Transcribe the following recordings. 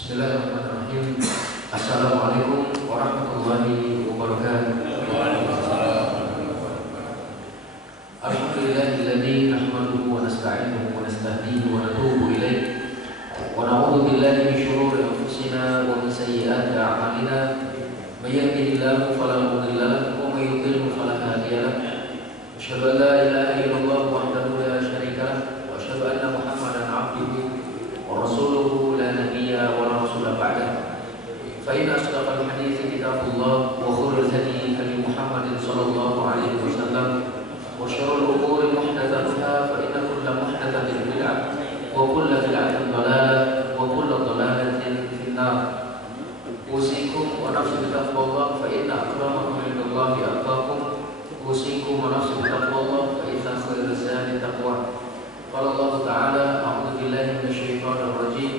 Bismillahirrahmanirrahim. Assalamualaikum warahmatullahi wabarakatuh. Alhamdulillahilladzi nahmaduhu wa nasta'inuhu wa nastahdihi wa natubu ilaih wa na'udzu billahi min shururi anfusina wa min sayyiati a'malina. May yahdihillahu fala mudilla lahu wa may yudlil fala hadiya lahu. Asyhadu an la ilaha illallah wahdahu la syarika lahu wa asyhadu anna Muhammadan 'abduhu wa rasuluhu la nabiyya wa la rasula ba'dahu. Fa inna asdaqal hadithi kitabullah wa khairul hadi hadi Muhammadin sallallahu alaihi wasallam wa syarrul umuri muhdatsatuha fa inna kulla muhdatsatin bid'ah wa kulla bid'atin dhalalah wa kulla dhalalatin finnar. Usikum wa nafsi bitaqwallah fa inna akramakum indallahi atqakum. Usikum wa nafsi bitaqwallah fa inna khairaz zadi taqwa. Qala Allah Ta'ala, a'udzu billahi minasyaitonir rajim.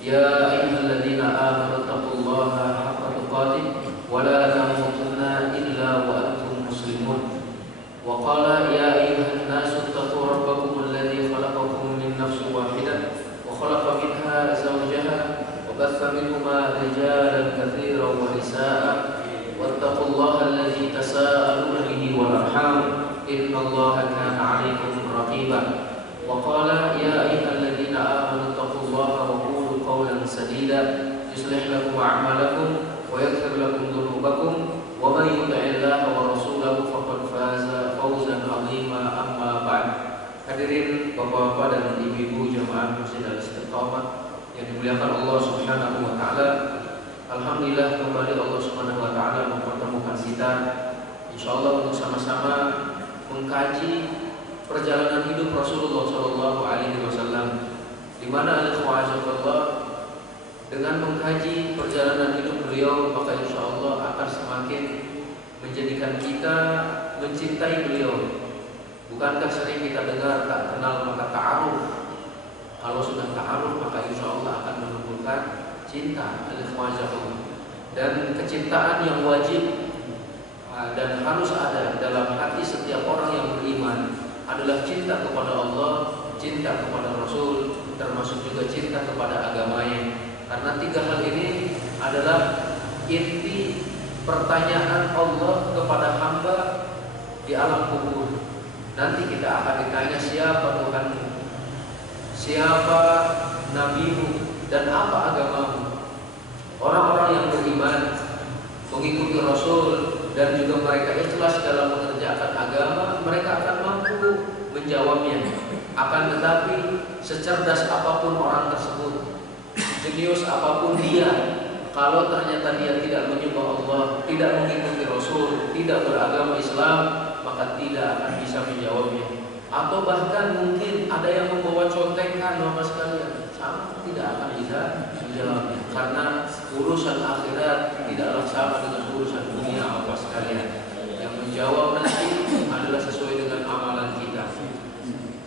Ya ayyuhalladzina amanu taqullaha haqqa tuqatih wa la tamutunna illa wa antum muslimun. Wa qala ya ayyuhan nasu taqu rabbakum alladzi khalaqakum min nafsin wahidah wa khalaqa minha zawjaha wa batha minhuma rijalan katsiran wa nisaa'a wattaqullaha alladzi tasaaluna bihi wal arham innallaha kana 'alaykum raqiba. Wa qala ya ayyuhalladzina amanu taqullaha wa qulu qawlan sadida yuslih lakum a'malakum wa yaghfir lakum dhunubakum wa may yuti'illaha wa rasulahu faqad faza fawzan 'azima. Amma ba'd. Hadirin bapak-bapak dan ibu-ibu jamaah Masjid Al-Istiqamah yang dimuliakan Allah Subhanahu wa taala. Alhamdulillah kembali Allah Subhanahu wa taala mempertemukan kita insyaallah untuk sama-sama mengkaji perjalanan hidup Rasulullah Shallallahu Alaihi Wasallam, di mana al-khawajatullah dengan mengkaji perjalanan hidup beliau maka insya Allah akan semakin menjadikan kita mencintai beliau. Bukankah sering kita dengar tak kenal maka ta'aruf? Kalau sudah ta'aruf maka insya Allah akan menumbuhkan cinta al-khawajatullah. Dan kecintaan yang wajib dan harus ada dalam hati setiap orang yang beriman adalah cinta kepada Allah, cinta kepada Rasul, termasuk juga cinta kepada agamanya. Karena tiga hal ini adalah inti pertanyaan Allah kepada hamba di alam kubur. Nanti kita akan ditanya siapa Tuhanmu, siapa nabimu, dan apa agamamu. Orang-orang yang beriman, mengikuti Rasul, dan juga mereka ikhlas dalam mengerjakan agama, mereka akan mampu menjawabnya. Akan tetapi secerdas apapun orang tersebut, jenius apapun dia, kalau ternyata dia tidak menyembah Allah, tidak mengikuti Rasul, tidak beragama Islam, maka tidak akan bisa menjawabnya. Atau bahkan mungkin ada yang membawa contekan Bapak sekalian, sama tidak akan bisa menjawabnya. Karena urusan akhirat tidaklah sama dengan urusan dunia Bapak sekalian. Yang menjawab nanti adalah sesuai dengan amalan kita.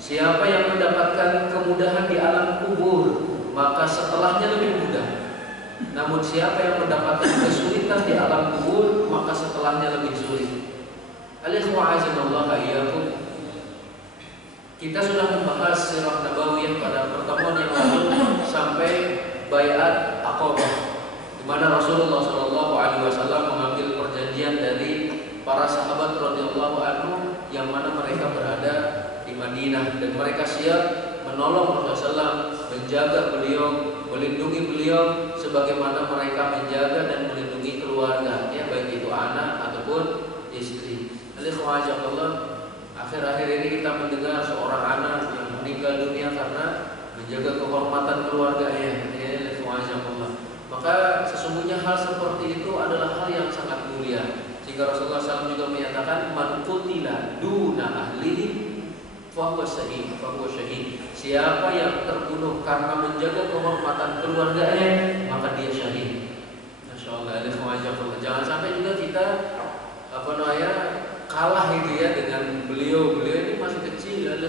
Siapa yang mendapatkan kemudahan di alam kubur, maka setelahnya lebih mudah. Namun siapa yang mendapatkan kesulitan di alam kubur, maka setelahnya lebih sulit. Al-ikhwa'azanallah iyyakum. Kita sudah membahas sirah nabawiyah pada pertemuan yang lalu sampai baiat Aqabah, di mana Rasulullah Shallallahu Alaihi Wasallam mengambil perjanjian dari para sahabat radhiyallahu anhu yang mana mereka berada di Madinah dan mereka siap menolong Rasulullah SAW, menjaga beliau, melindungi beliau sebagaimana mereka menjaga dan melindungi keluarga, ya baik itu anak ataupun istri. Alhamdulillah. Akhir-akhir ini kita mendengar seorang anak yang meninggal dunia karena menjaga kehormatan keluarganya. Maka sesungguhnya hal seperti itu adalah hal yang sangat mulia. Sehingga Rasulullah SAW juga menyatakan man qutila duna ahlihi fahuwa syahid. Siapa yang terbunuh karena menjaga kehormatan keluarganya, maka dia syahid. Masyaallah. Jangan sampai juga kita kalah itu ya dengan beliau ini masih kecil,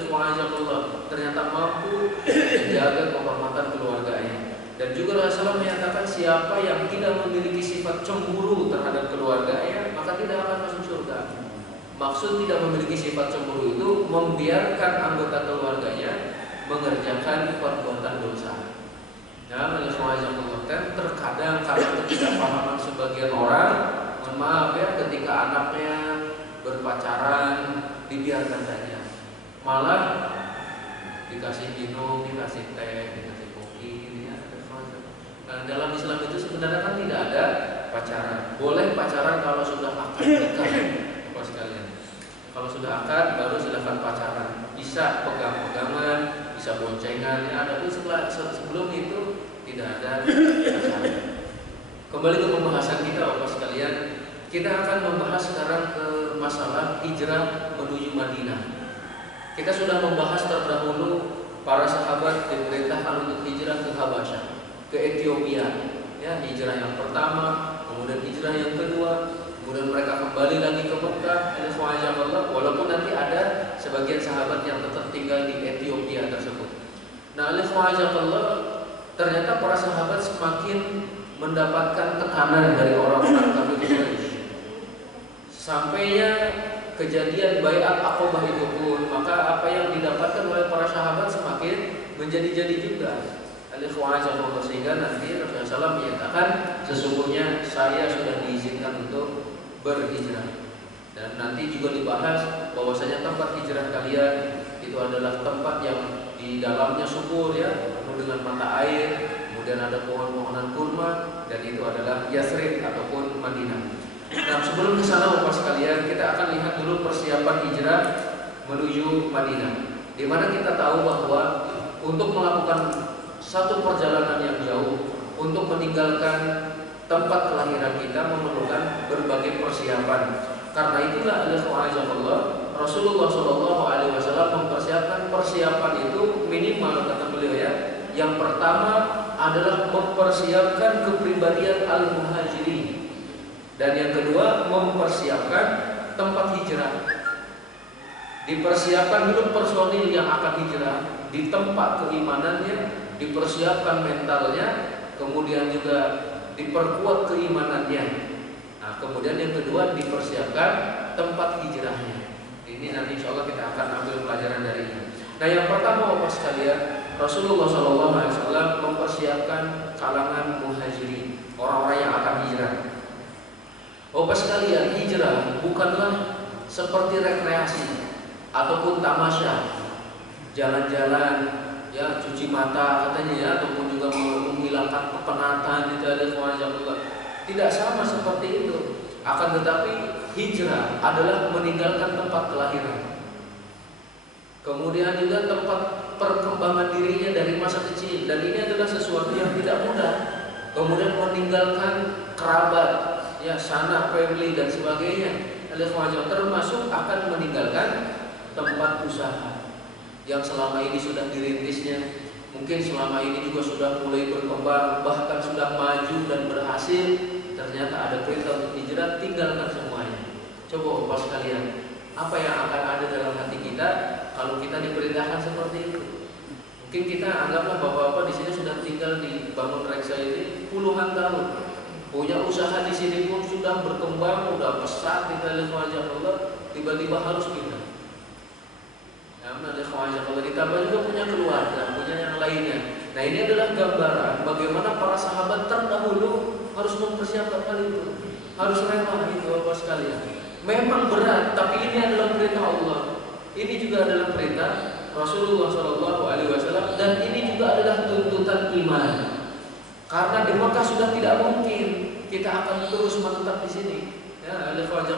ternyata mampu menjaga kehormatan keluarganya. Dan juga Rasulullah menyatakan siapa yang tidak memiliki sifat cemburu terhadap keluarganya, maka tidak akan masuk surga. Maksud tidak memiliki sifat cemburu itu membiarkan anggota keluarganya mengerjakan perbuatan dosa. Ya, kan biarkan saja. Malah dikasih minum, dikasih teh, dikasih kopi, gitu ya. Nah, dalam Islam itu sebenarnya kan tidak ada pacaran. Boleh pacaran kalau sudah akad nikah, Bapak sekalian. Kalau sudah akad baru silakan pacaran. Bisa pegang-pegangan, bisa boncengan. Ya, ada pun sebelum itu tidak ada pacaran. Kembali ke pembahasan kita, Bapak sekalian. Kita akan membahas sekarang ke masalah hijrah menuju Madinah. Kita sudah membahas terdahulu para sahabat diperintahkan untuk hijrah ke Habasyah, ke Ethiopia. Ya, hijrah yang pertama, kemudian hijrah yang kedua, kemudian mereka kembali lagi ke Mekah. Walaupun nanti ada sebagian sahabat yang tetap tinggal di Ethiopia tersebut. Nah, ternyata para sahabat semakin mendapatkan tekanan dari orang-orang kafir Quraisy. Sampainya kejadian Baiat Aqabah itu pun, maka apa yang didapatkan oleh para sahabat semakin menjadi-jadi juga. Sehingga nanti Rasulullah SAW menyatakan sesungguhnya saya sudah diizinkan untuk berhijrah. Dan nanti juga dibahas bahwasanya tempat hijrah kalian itu adalah tempat yang di dalamnya subur, ya, penuh dengan mata air, kemudian ada pohon-pohonan kurma, dan itu adalah Yathrib ataupun Madinah. Nah, sebelum ke sana Bapak sekalian, kita akan lihat dulu persiapan hijrah menuju Madinah. Di mana kita tahu bahwa untuk melakukan satu perjalanan yang jauh, untuk meninggalkan tempat kelahiran kita memerlukan berbagai persiapan. Karena itulah Rasulullah SAW mempersiapkan persiapan itu minimal, kata beliau, ya. Yang pertama adalah mempersiapkan kepribadian al-muhajirin, dan yang kedua mempersiapkan tempat hijrah. Dipersiapkan dulu personil yang akan hijrah, di tempat keimanannya, dipersiapkan mentalnya, kemudian juga diperkuat keimanannya. Nah, kemudian yang kedua dipersiapkan tempat hijrahnya. Ini nanti insya Allah kita akan ambil pelajaran darinya. Nah, yang pertama Bapak sekalian, Rasulullah SAW mempersiapkan kalangan muhajirin, orang-orang yang akan hijrah. Bapak sekalian, hijrah bukanlah seperti rekreasi ataupun tamasya, jalan-jalan, ya, cuci mata katanya, ya, ataupun juga menghilangkan kepenatan, itu ada Allah. Tidak sama seperti itu. Akan tetapi hijrah adalah meninggalkan tempat kelahiran, kemudian juga tempat perkembangan dirinya dari masa kecil, dan ini adalah sesuatu yang tidak mudah. Kemudian meninggalkan kerabat, ya, sanak, family dan sebagainya. Termasuk akan meninggalkan tempat usaha yang selama ini sudah dirintisnya, mungkin selama ini juga sudah mulai berkembang, bahkan sudah maju dan berhasil. Ternyata ada perintah untuk hijrah, tinggalkan semuanya. Coba Bapak sekalian, apa yang akan ada dalam hati kita kalau kita diperintahkan seperti itu? Mungkin kita anggaplah bapak-bapak di sini sudah tinggal di Bangun Reksa ini puluhan tahun, punya usaha di sini pun sudah berkembang, sudah besar, tiba-tiba harus pindah. Kalau ditambah juga punya keluarga, punya yang lainnya. Nah, ini adalah gambaran bagaimana para sahabat terdahulu harus mempersiapkan hal itu, harus rela itu Bapak sekalian. Memang berat, tapi ini adalah perintah Allah. Ini juga adalah perintah Rasulullah SAW, dan ini juga adalah tuntutan iman. Karena di Mekah sudah tidak mungkin kita akan terus menetap di sini. Ya, para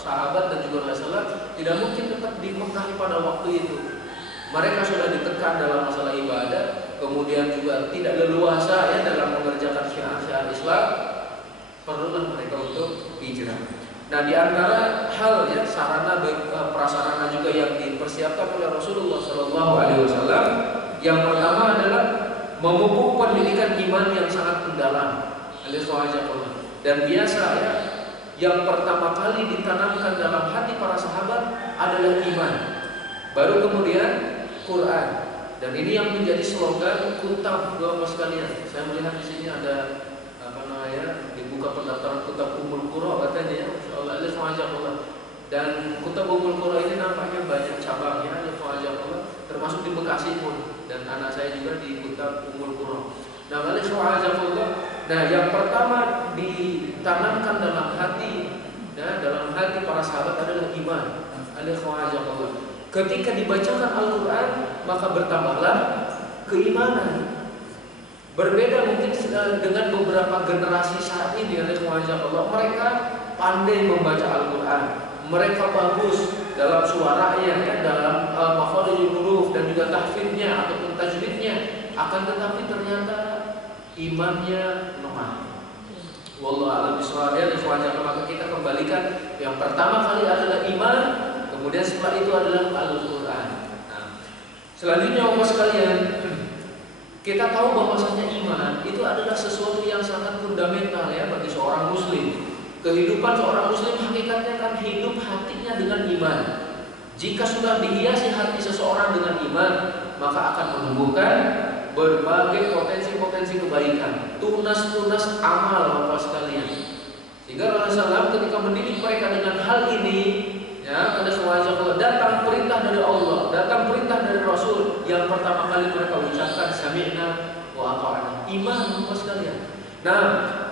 sahabat dan juga Rasulullah tidak mungkin tetap di Mekah pada waktu itu. Mereka sudah ditekan dalam masalah ibadah, kemudian juga tidak leluasa, ya, dalam mengerjakan syiar-syiar Islam. Perlulah mereka untuk hijrah. Nah, di antara hal, ya, sarana prasarana juga yang dipersiapkan oleh Rasulullah SAW, yang pertama adalah memupuk pendidikan iman yang sangat mendalam. Dan biasa, ya, yang pertama kali ditanamkan dalam hati para sahabat adalah iman, baru kemudian Quran. Dan ini yang menjadi slogan Kutab, Bapak sekalian. Saya melihat di sini ada dibuka pendaftaran Kutab Ummul Qura katanya, ya, insyaallah. Dan Kutab Ummul Qura ini nampaknya banyak cabangnya, insyaallah, termasuk di Bekasi pun. Dan anak saya juga di Kutab Ummul Qura. Nah, yang pertama ditanamkan dalam hati, ya, dalam hati para sahabat adalah iman. Ketika dibacakan Al-Quran, maka bertambahlah keimanan. Berbeda mungkin dengan beberapa generasi saat ini, mereka pandai membaca Al-Quran, mereka bagus dalam suaranya, dalam makharijul huruf dan juga tahfidnya ataupun tajwidnya, akan tetapi ternyata imannya lemah. Wallahu a'lam bishawab. Maka kita kembalikan yang pertama kali adalah iman, kemudian setelah itu adalah Al-Quran. Nah, selanjutnya Bapak sekalian, kita tahu bahwasanya iman itu adalah sesuatu yang sangat fundamental ya bagi seorang muslim. Kehidupan seorang muslim hakikatnya kan hidup hatinya dengan iman. Jika sudah dihiasi hati seseorang dengan iman, maka akan menumbuhkan berbagai potensi-potensi kebaikan, tunas-tunas amal Bapak sekalian. Sehingga Rasulullah ketika mendidik mereka dengan hal ini, ya, datang perintah dari Allah, datang perintah dari Rasul, yang pertama kali mereka ucapkan sami'na wa ata'na. Iman Bapak sekalian. Nah,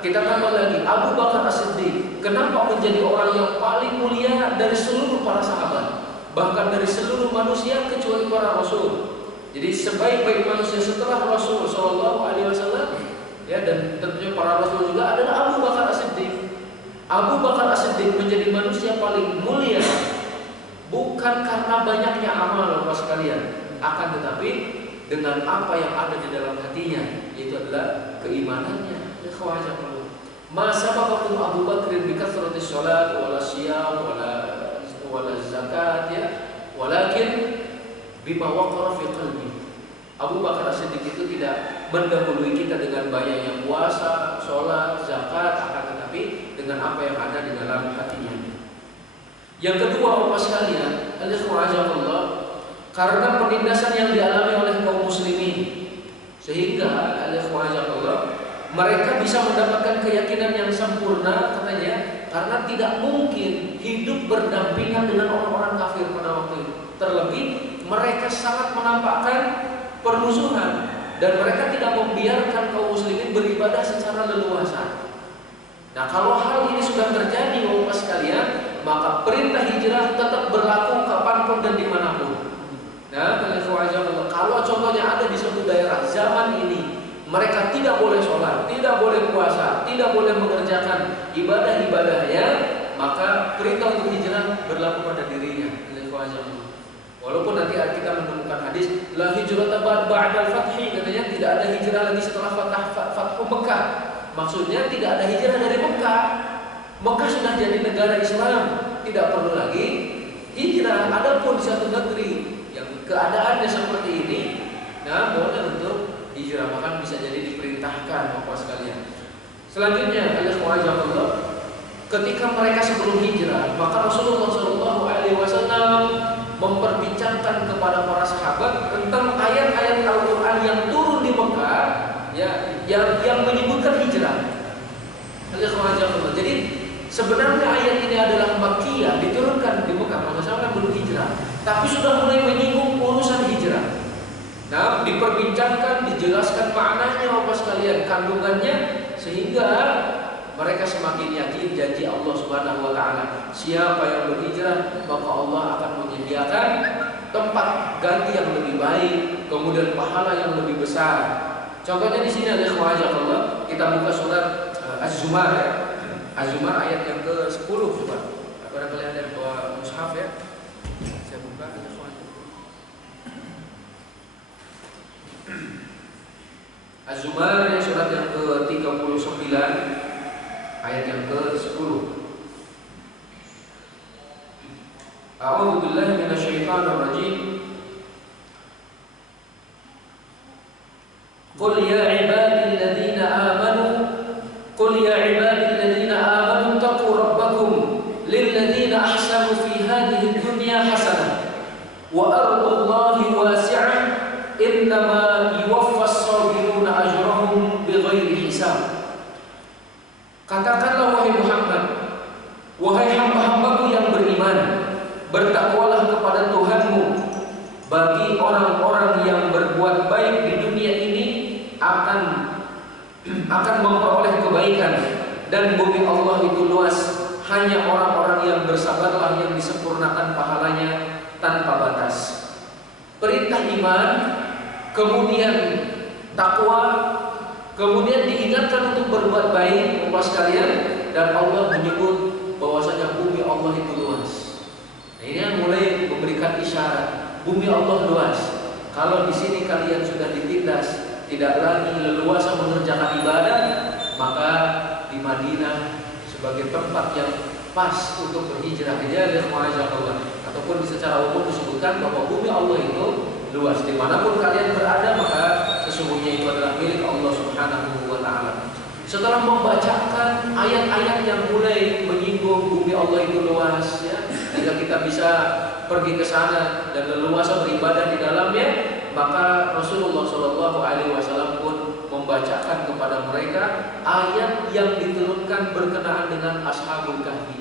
kita tambah lagi Abu Bakar As-Siddiq. Kenapa menjadi orang yang paling mulia dari seluruh para sahabat, bahkan dari seluruh manusia kecuali para rasul? Jadi sebaik-baik manusia setelah Rasul Shallallahu Alaihi Wasallam, ya, dan tentunya para rasul juga adalah Abu Bakar As-Siddiq. Abu Bakar As-Siddiq menjadi manusia paling mulia bukan karena banyaknya amal Bapak sekalian, akan tetapi dengan apa yang ada di dalam hatinya, yaitu adalah keimanannya. Masa bapakum Abu Bakr bi kathrati shalat wala siyam wala zakat, ya, walakin bima waqara fi qalbi. Abu Bakar As-Siddiq itu tidak mendahului kita dengan banyaknya puasa, sholat, zakat, akan tetapi dengan apa yang ada di dalam hatinya. Yang kedua Bapak sekalian, Allah, karena penindasan yang dialami oleh kaum muslimin, sehingga Allah, mereka bisa mendapatkan keyakinan yang sempurna katanya, karena tidak mungkin hidup berdampingan dengan orang-orang kafir pada waktu itu. Terlebih mereka sangat menampakkan permusuhan dan mereka tidak membiarkan kaum muslimin beribadah secara leluasa. Nah, kalau hal ini sudah terjadi Bapak sekalian, maka perintah hijrah tetap berlaku kapanpun dan dimanapun. Nah, kalau contohnya ada di suatu daerah zaman ini, mereka tidak boleh sholat, tidak boleh puasa, tidak boleh mengerjakan ibadah-ibadahnya, maka perintah untuk hijrah berlaku pada dirinya. Walaupun nanti kita menemukan hadis la hijrata ba'dal fathi, katanya tidak ada hijrah lagi setelah Fathu Mekah. Maksudnya tidak ada hijrah dari Mekah. Mekah sudah jadi negara Islam, tidak perlu lagi hijrah. Adapun di satu negeri yang keadaannya seperti ini, nah boleh untuk hijrah, bahkan bisa jadi diperintahkan Bapak sekalian. Selanjutnya Allah, ketika mereka sebelum hijrah, maka Rasulullah SAW memperbincangkan kepada para sahabat tentang ayat-ayat Al-Quran yang turun di Mekah, ya, yang menyebutkan hijrah. Jadi sebenarnya ayat ini adalah Makkiyah, diturunkan di Mekah, maka sahabat belum hijrah, tapi sudah mulai menyinggung urusan hijrah. Nah, diperbincangkan, dijelaskan maknanya Bapak sekalian, kandungannya, sehingga mereka semakin yakin janji Allah Subhanahu wa taala. Siapa yang berhijrah, maka Allah akan menyediakan tempat ganti yang lebih baik, kemudian pahala yang lebih besar. Contohnya di sini ada Allah, kita buka surat Az-Zumar, ya. Az-Zumar ayat yang ke-10 coba. Barangkali ada yang bawa mushaf, ya. Saya buka Az-Zumar, surat yang ke-39 ayat yang ke-10. A'udzu billahi minasyaitonir rajim. Qul ya ibadilladzina amanu taqu rabbakum lilladzina ahsanu fi hadhihi dunya hasanah wa ardullahi wasi'ah innama yuwaffas sabiruna ajrahum bighairi hisab. Katakanlah wahai Muhammad, wahai hamba-hambaku yang beriman, bertakwalah kepada Tuhanmu. Bagi orang-orang yang berbuat baik di dunia ini akan memperoleh kebaikan, dan bumi Allah itu luas, hanya orang-orang yang bersabarlah yang disempurnakan pahalanya tanpa batas. Perintah iman, kemudian takwa, kemudian diingatkan untuk berbuat baik, Bapak sekalian, dan Allah menyebut bahwasanya bumi Allah itu luas. Nah, ini yang mulai memberikan isyarat, bumi Allah luas. Kalau di sini kalian sudah ditindas, tidak lagi leluasa mengerjakan ibadah, maka di Madinah sebagai tempat yang pas untuk berhijrah ataupun secara umum disebutkan bahwa bumi Allah itu luas. Dimanapun kalian berada, maka sesungguhnya itu adalah milik Allah Subhanahu wa Ta'ala. Setelah membacakan ayat-ayat yang mulai menyinggung bumi Allah itu luas, ya, jika kita bisa pergi ke sana dan leluasa beribadah di dalamnya, maka Rasulullah SAW pun membacakan kepada mereka ayat yang diturunkan berkenaan dengan Ashabul Kahfi.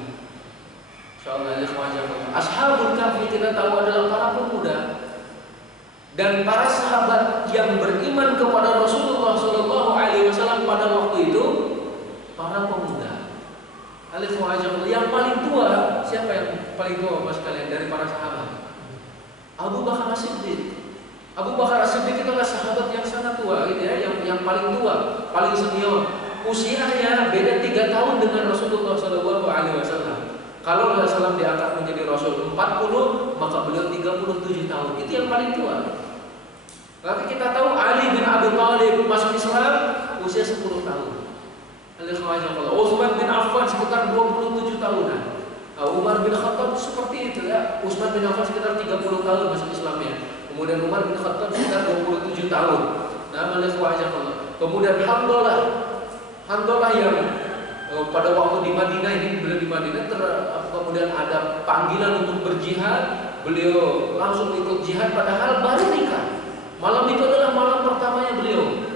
Ashabul Kahfi kita tahu adalah para pemuda dan para sahabat yang beriman kepada Rasulullah SAW pada waktu itu para pemuda. Yang paling tua, siapa yang paling tua Mas kalian dari para sahabat? Abu Bakar As-Siddiq. Abu Bakar As-Siddiq itu adalah sahabat yang sangat tua, gitu ya, yang paling tua, paling senior. Usianya beda 3 tahun dengan Rasulullah SAW. Kalau Rasulullah diangkat menjadi Rasul 40, maka beliau 37 tahun. Itu yang paling tua. Lalu kita tahu Ali bin Abi Thalib masuk Islam usia 10 tahun. Utsman bin Affan sekitar 27 tahunan. Umar bin Khattab seperti itu ya. Utsman bin Affan sekitar 30 tahun masuk Islamnya. Kemudian Umar bin Khattab sekitar 27 tahun. Kemudian Hamdalah yang pada waktu di Madinah ini, beliau di Madinah kemudian ada panggilan untuk berjihad, beliau langsung ikut jihad padahal baru nikah. Malam itu adalah malam pertamanya beliau.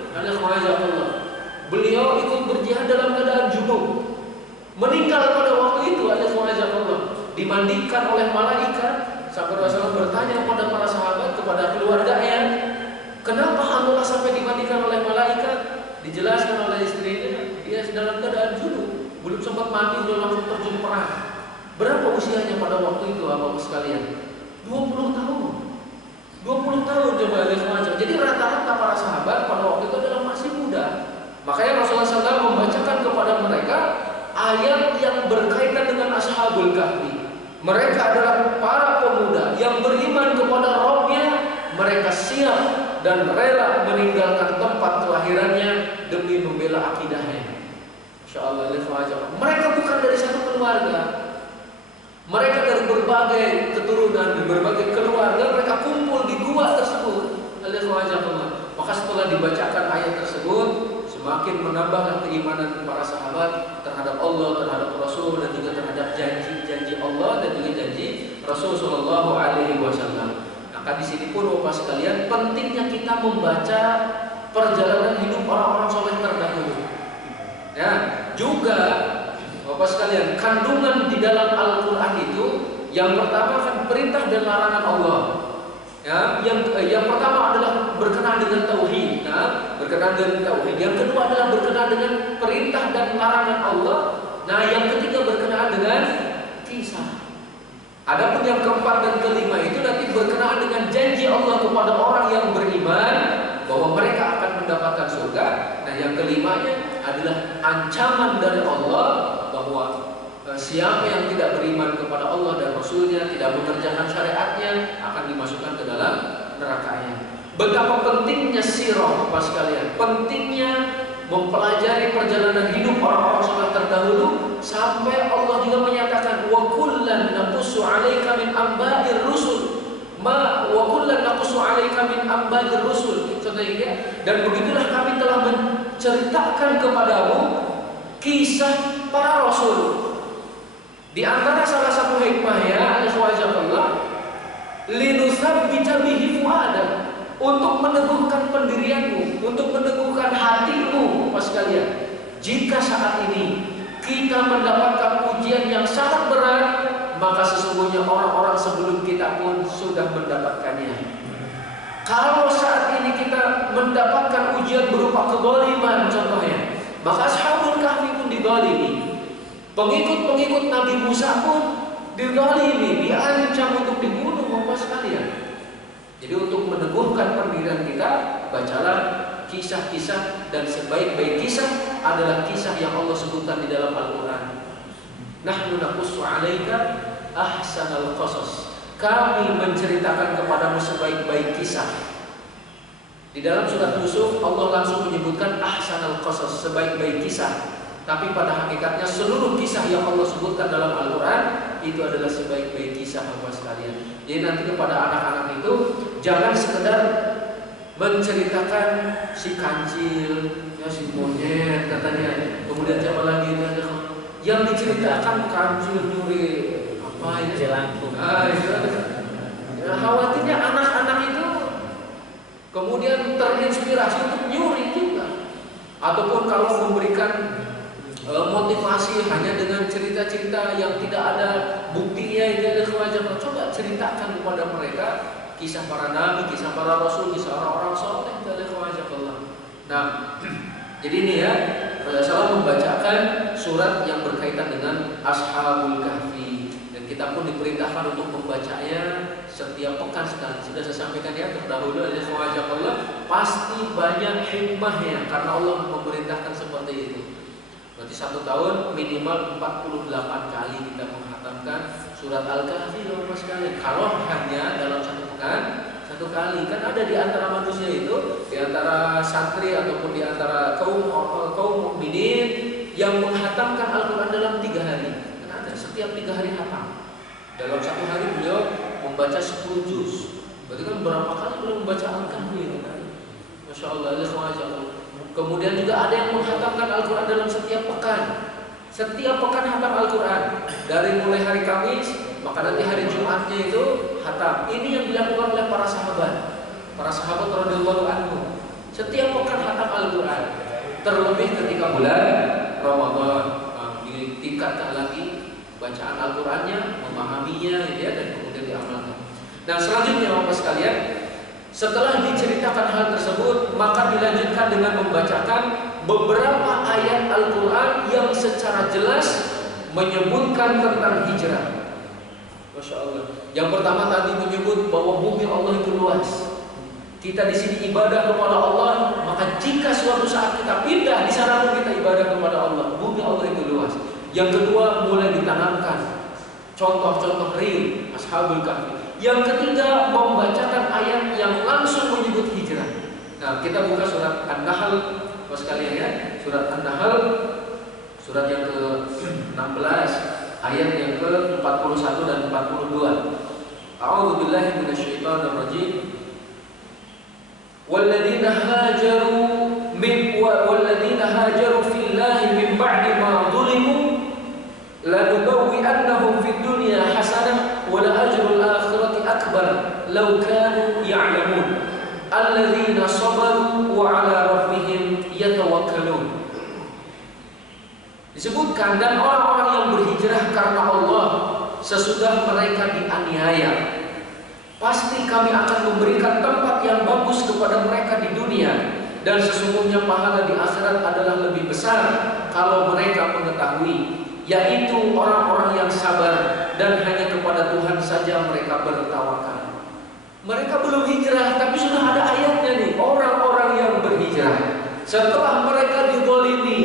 Beliau ikut berjihad dalam keadaan junub. Meninggal pada waktu itu, dimandikan oleh malaikat. Sampai Rasulullah bertanya kepada para sahabat, kepada keluarganya, kenapa Hamdalah sampai dimandikan oleh malaikat? Dijelaskan oleh istrinya, dia dalam keadaan junub, belum sempat mandi, belum langsung terjun perang. Berapa usianya pada waktu itu, Bapak sekalian? 20 tahun. 20 tahun coba lihat. Jadi rata-rata para sahabat pada waktu itu adalah masih muda. Makanya Rasulullah SAW membacakan kepada mereka ayat yang berkaitan dengan Ashabul Kahfi. Mereka adalah para pemuda yang beriman kepada Rabbnya. Mereka siap dan rela meninggalkan tempat kelahirannya demi membela akidahnya. Insyaallah. Mereka bukan dari satu keluarga. Mereka dari berbagai keturunan, dari berbagai keluarga, mereka kumpul di gua tersebut. Maka setelah dibacakan ayat tersebut, semakin menambahkan keimanan para sahabat terhadap Allah, terhadap Rasul, dan juga terhadap janji-janji Allah dan juga janji Rasul Shallallahu Alaihi Wasallam. Maka di sini pun Bapak sekalian, pentingnya kita membaca perjalanan hidup orang-orang soleh terdahulu. Ya, juga Bapak sekalian, kandungan di dalam Al-Quran itu yang pertama kan perintah dan larangan Allah. Ya, yang pertama adalah berkenaan dengan tauhid, nah, berkenaan dengan tauhid. Yang kedua adalah berkenaan dengan perintah dan larangan Allah. Nah, yang ketiga berkenaan dengan kisah. Adapun yang keempat dan kelima itu nanti berkenaan dengan janji Allah kepada orang yang beriman bahwa mereka akan mendapatkan surga. Nah, yang kelimanya adalah ancaman dari Allah bahwa siapa yang tidak beriman kepada Allah dan Rasulnya, tidak mengerjakan syariatnya, akan dimasukkan ke dalam nerakanya. Betapa pentingnya sirah, Bapak sekalian, pentingnya mempelajari perjalanan hidup orang-orang saleh terdahulu, sampai Allah juga menyatakan wa kullan naqussu 'alaika min amba'ir rusul wa kullan naqussu 'alaika min amba'ir rusul. Contohnya, dan begitulah kami telah menceritakan kepadamu kisah para rasul. Di antara salah satu hikmahnya Allah linusabbita bihi fu'adak, untuk meneguhkan pendirianmu, untuk meneguhkan hatimu, Bapak sekalian. Jika saat ini kita mendapatkan ujian yang sangat berat, maka sesungguhnya orang-orang sebelum kita pun sudah mendapatkannya. Kalau saat ini kita mendapatkan ujian berupa kezaliman contohnya, maka Ashabul Kahfi pun dizalimi. Pengikut-pengikut Nabi Musa pun dizalimi, diancam untuk dibunuh Bapak sekalian. Jadi untuk meneguhkan pendirian kita, bacalah kisah-kisah, dan sebaik-baik kisah adalah kisah yang Allah sebutkan di dalam Al-Quran. Nahnu naqussu 'alaika ahsanal qasas. Kami menceritakan kepadamu sebaik-baik kisah. Di dalam surat Yusuf Allah langsung menyebutkan ahsanal qasas, sebaik-baik kisah. Tapi pada hakikatnya seluruh kisah yang Allah sebutkan dalam Al-Quran itu adalah sebaik-baik kisah Bapak sekalian. Jadi nanti kepada anak-anak itu jangan sekedar menceritakan si kancil, ya si monyet katanya. Kemudian siapa lagi yang diceritakan kancil nyuri apa ini? Jelangkung. Ya, khawatirnya anak-anak itu kemudian terinspirasi untuk nyuri juga. Ataupun kalau memberikan motivasi hanya dengan cerita-cerita yang tidak ada buktinya, itu ada kewajiban. Coba ceritakan kepada mereka kisah para nabi, kisah para rasul, kisah orang-orang soleh, itu ada kewajiban. Nah, jadi ini ya, Rasulullah membacakan surat yang berkaitan dengan Ashabul Kahfi, dan kita pun diperintahkan untuk membacanya setiap pekan sekali. Sudah saya sampaikan ya terdahulu, ada kewajiban. Pasti banyak hikmahnya karena Allah memerintahkan seperti itu. Berarti 1 tahun minimal 48 kali kita menghatamkan surat Al-Kahfi Bapak sekalian. Kalau hanya dalam 1 pekan 1 kali, kan ada di antara manusia itu, di antara santri ataupun di antara kaum mukminin yang menghatamkan Al-Quran dalam 3 hari. Kan ada setiap 3 hari hatam. Dalam 1 hari beliau membaca 10 juz. Berarti kan berapa kali beliau membaca Al-Kahfi kan? Masya Allah, Kemudian juga ada yang menghatamkan Al-Quran dalam setiap pekan. Setiap pekan hatam Al-Quran. Dari mulai hari Kamis, maka nanti hari Jumatnya itu hatam. Ini yang dilakukan oleh para sahabat. Para sahabat radhiyallahu anhum. Setiap pekan hatam Al-Quran. Terlebih ketika bulan Ramadan, ditingkatkan lagi bacaan Al-Qurannya, memahaminya ya, dan kemudian diamalkan. Nah selanjutnya Bapak sekalian, setelah diceritakan hal tersebut, maka dilanjutkan dengan membacakan beberapa ayat Al-Quran yang secara jelas menyebutkan tentang hijrah. Masya Allah. Yang pertama tadi menyebut bahwa bumi Allah itu luas. Kita di sini ibadah kepada Allah, maka jika suatu saat kita pindah di sana pun kita ibadah kepada Allah. Bumi Allah itu luas. Yang kedua mulai ditanamkan contoh-contoh real Ashabul Kahfi. Yang ketiga membacakan ayat yang langsung menyebut hijrah. Nah kita buka surat An-Nahl sekalian ya. Surat An-Nahl, surat yang ke-16 ayat yang ke-41 dan 42. A'udzubillahi minasyaitonir rajim. Walladzina hajaru fillahi min ba'di ma dhulimu lanubawwi'annahum fid dunya hasanah wa la ajrul akhirati akbar law kanu ya'lamun alladzina sabaru wa 'ala rabbihim yatawakkalun. Disebutkan, dan orang-orang yang berhijrah karena Allah sesudah mereka dianiaya, pasti kami akan memberikan tempat yang bagus kepada mereka di dunia, dan sesungguhnya pahala di akhirat adalah lebih besar kalau mereka mengetahui, yaitu orang-orang yang sabar dan hanya kepada Tuhan saja mereka bertawakal. Mereka belum hijrah tapi sudah ada ayatnya nih, orang-orang yang berhijrah setelah mereka dizalimi,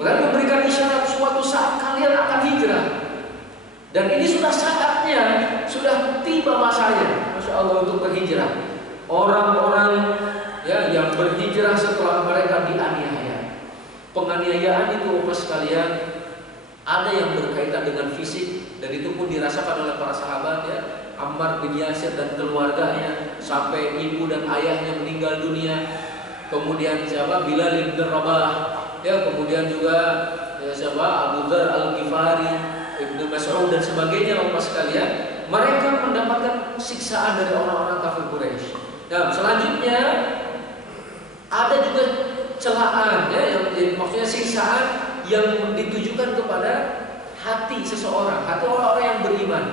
mereka memberikan isyarat suatu saat kalian akan hijrah. Dan ini sudah saatnya, sudah tiba masanya, Masya Allah, untuk berhijrah. Orang-orang ya yang berhijrah setelah mereka dianiaya. Penganiayaan itu Bapak sekalian, ada yang berkaitan dengan fisik, dan itu pun dirasakan oleh para sahabat ya. Ammar bin Yasir dan keluarganya, sampai ibu dan ayahnya meninggal dunia. Kemudian siapa? Bilal bin Rabah ya, kemudian juga ya, siapa? Abu Dzar Al-Ghifari, Ibnu Mas'ud dan sebagainya Bapak sekalian. Mereka mendapatkan siksaan dari orang-orang kafir Quraisy. Nah, selanjutnya ada juga celaan ya, yang maksudnya siksaan yang ditujukan kepada hati seseorang, hati orang-orang yang beriman.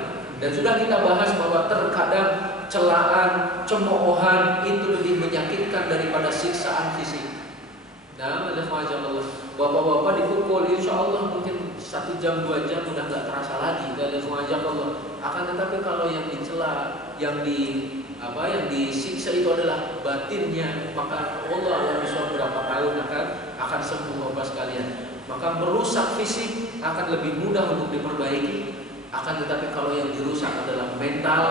Dan sudah kita bahas bahwa terkadang celaan, cemoohan itu lebih menyakitkan daripada siksaan fisik. Nah, Allah. Bapak-bapak dipukul, insya Allah mungkin 1 jam 2 jam udah nggak terasa lagi. Allah. Akan tetapi kalau yang dicela, yang disiksa itu adalah batinnya, maka Allah bisa berapa tahun akan sembuh Bapak sekalian. Maka merusak fisik akan lebih mudah untuk diperbaiki. Akan tetapi kalau yang dirusak adalah mental,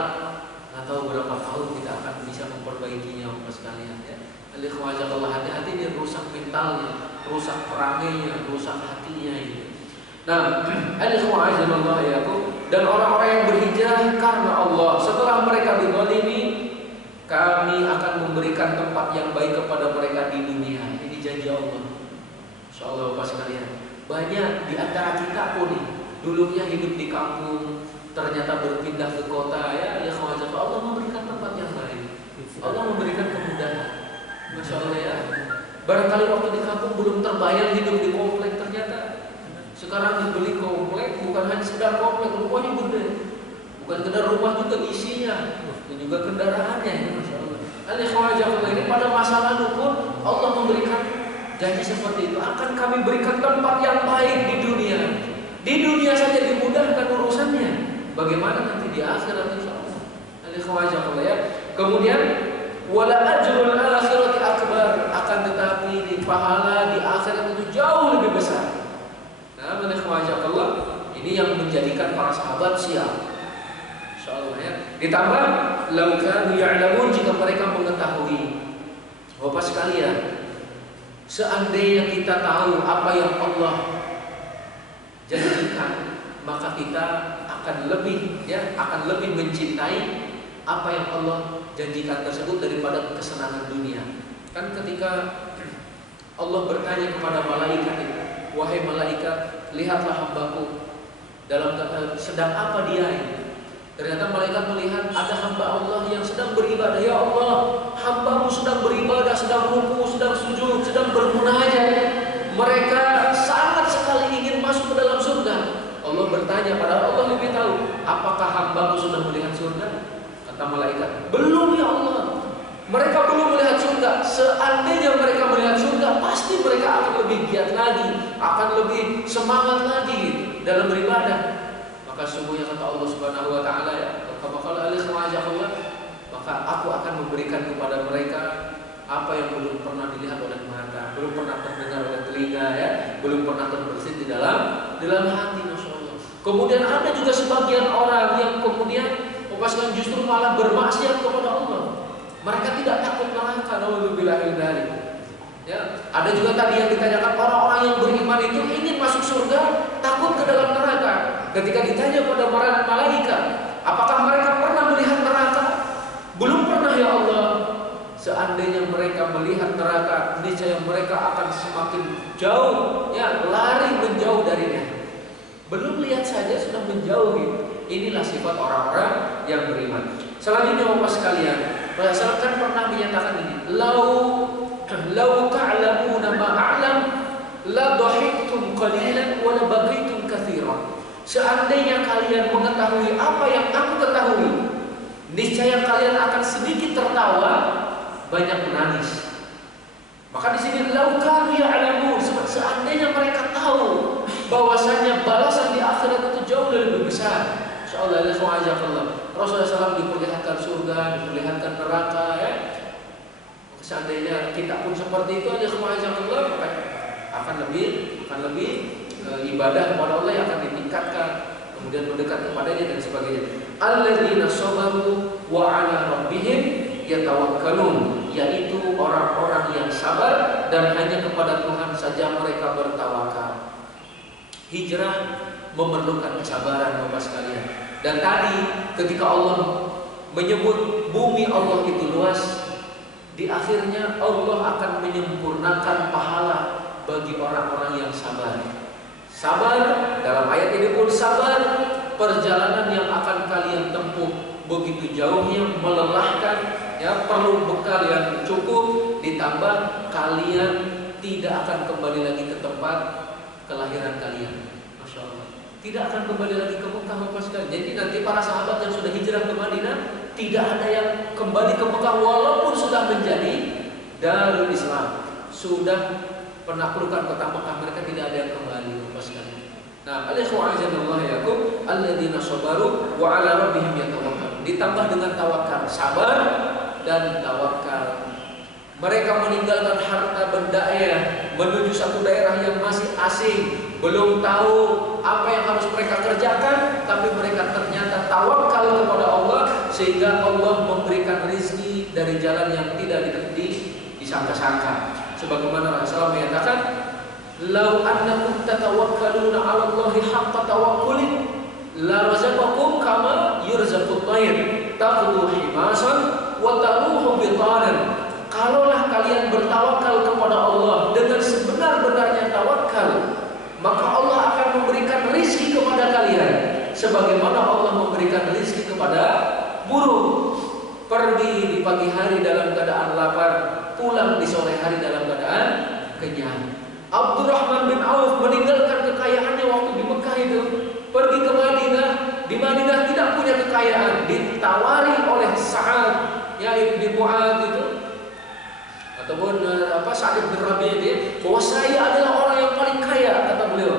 nggak tahu berapa tahun kita akan bisa memperbaikinya Bapak sekalian ya. Allah, hati-hati dia rusak mentalnya, rusak perangainya, rusak hatinya ini. Nah, dan orang-orang yang berhijrah karena Allah setelah mereka dizalimi, kami akan memberikan tempat yang baik kepada mereka di dunia. Ini janji Allah. Insyaallah Bapak sekalian. Banyak di antara kita pun nih, dulunya hidup di kampung, ternyata berpindah ke kota ya. Allah memberikan tempat yang baik. Allah memberikan kemudahan. Masya Allah ya. Barangkali waktu di kampung belum terbayang hidup di komplek, ternyata sekarang dibeli komplek, bukan hanya sekedar komplek, rumahnya gede. Bukan sekedar rumah juga isinya, dan juga kendaraannya ya, Masya Allah. Ini pada masa lalu pun Allah memberikan janji seperti itu. Akan kami berikan tempat yang baik di dunia. Di dunia saja dimudahkan urusannya. Bagaimana nanti di akhirat Insya Allah ya. Kemudian wala ajrul akhirati akbar, akan tetapi di pahala di akhirat itu jauh lebih besar. Nah, Allah, ini yang menjadikan para sahabat siap. Insyaallah ya. Ditambah lau kanu ya'lamun, jika mereka mengetahui. Bapak sekalian, seandainya kita tahu apa yang Allah janjikan, maka kita akan lebih mencintai apa yang Allah janjikan tersebut daripada kesenangan dunia. Kan ketika Allah bertanya kepada malaikat itu, wahai malaikat, lihatlah hambaku dalam sedang apa dia ini. Ternyata malaikat melihat ada hamba Allah yang sedang beribadah. Ya Allah, hambamu sedang beribadah, sedang ruku, sedang sujud, sedang bermunajat. Mereka sangat sekali ingin masuk ke dalam surga. Allah bertanya, padahal Allah lebih tahu, apakah hambamu sudah melihat surga? Kata malaikat, belum ya Allah. Mereka belum melihat surga. Seandainya mereka melihat surga, pasti mereka akan lebih giat lagi, akan lebih semangat lagi gitu, dalam beribadah. Maka sungguhnya kata Allah Subhanahu wa taala ya, maka aku akan memberikan kepada mereka apa yang belum pernah dilihat oleh mata, belum pernah terdengar oleh telinga ya, belum pernah terbersit di dalam hati, Masya Allah. Kemudian ada juga sebagian orang yang kemudian justru malah bermaksiat kepada Allah. Mereka tidak takut neraka. Nauzubillah min dzalik. Ya, ada juga tadi yang ditanyakan, orang-orang yang beriman itu ingin masuk surga, takut ke dalam neraka. Ketika ditanya pada para malaikat, apakah mereka pernah melihat neraka? Belum pernah ya Allah. Seandainya mereka melihat neraka, niscaya mereka akan semakin jauh, ya, lari menjauh darinya. Belum lihat saja sudah menjauhi. Inilah sifat orang-orang yang beriman. Selanjutnya Bapak sekalian, Rasulullah kan pernah menyatakan ini, lau ta'lamuna ma a'lam la dhahiktum qalilan wa la baghitum katsiran. Seandainya kalian mengetahui apa yang aku ketahui, niscaya kalian akan sedikit tertawa, banyak menangis. Maka di sini lau kanu ya'lamun, seandainya mereka tahu bahwasanya balasan di akhirat itu jauh lebih besar. Insyaallah Rasulullah SAW diperlihatkan surga, diperlihatkan neraka ya. Seandainya kita pun seperti itu, maka akan lebih ibadah kepada Allah yang akan ditingkatkan, kemudian mendekat kepadanya dan sebagainya. Alladzina sabaru wa 'ala rabbihim yatawakkalun, yaitu orang-orang yang sabar dan hanya kepada Tuhan saja mereka bertawakal. Hijrah memerlukan kesabaran Bapak sekalian. Dan tadi ketika Allah menyebut bumi Allah itu luas, di akhirnya Allah akan menyempurnakan pahala bagi orang-orang yang sabar. Sabar dalam ayat ini pun sabar, perjalanan yang akan kalian tempuh begitu jauhnya, melelahkan, ya, perlu bekal yang cukup, ditambah kalian tidak akan kembali lagi ke tempat kelahiran kalian. Masya Allah. Tidak akan kembali lagi ke Mekah Bapak sekalian. Jadi nanti para sahabat yang sudah hijrah ke Madinah, tidak ada yang kembali ke Mekah walaupun sudah menjadi Darul Islam, sudah penaklukan kota Mekah, mereka tidak ada yang kembali lepas sekali. Nah, al-ikhwa'azanallahu yakum alladzina sabaru wa 'ala rabbihim yatawakkalun. Ditambah dengan tawakal, sabar dan tawakal. Mereka meninggalkan harta bendanya menuju satu daerah yang masih asing, belum tahu apa yang harus mereka kerjakan, tapi mereka ternyata tawakal kepada Allah sehingga Allah memberikan rezeki dari jalan yang tidak disangka-sangka. Sebagaimana Rasulullah menyatakan, "Lau annakum tatawakkaluna 'ala Allahi haqqa tawakkuli la razaqakum kama yurzaqut tayr taghdu himasan wa taruhu bitanan." Kalaulah kalian bertawakal kepada Allah dengan sebenar-benarnya tawakal, maka Allah akan memberikan rizki kepada kalian sebagaimana Allah memberikan rizki kepada burung. Pergi di pagi hari dalam keadaan lapar, pulang di sore hari dalam keadaan kenyang. Abdurrahman bin Auf meninggalkan kekayaannya waktu di Mekah itu, pergi ke Madinah. Di Madinah tidak punya kekayaan, ditawari oleh Sa'ad ya Ibn Mu'adz itu ataupun Sa'id bin Rabi' dia, bahwa saya adalah orang yang paling kaya, kata beliau.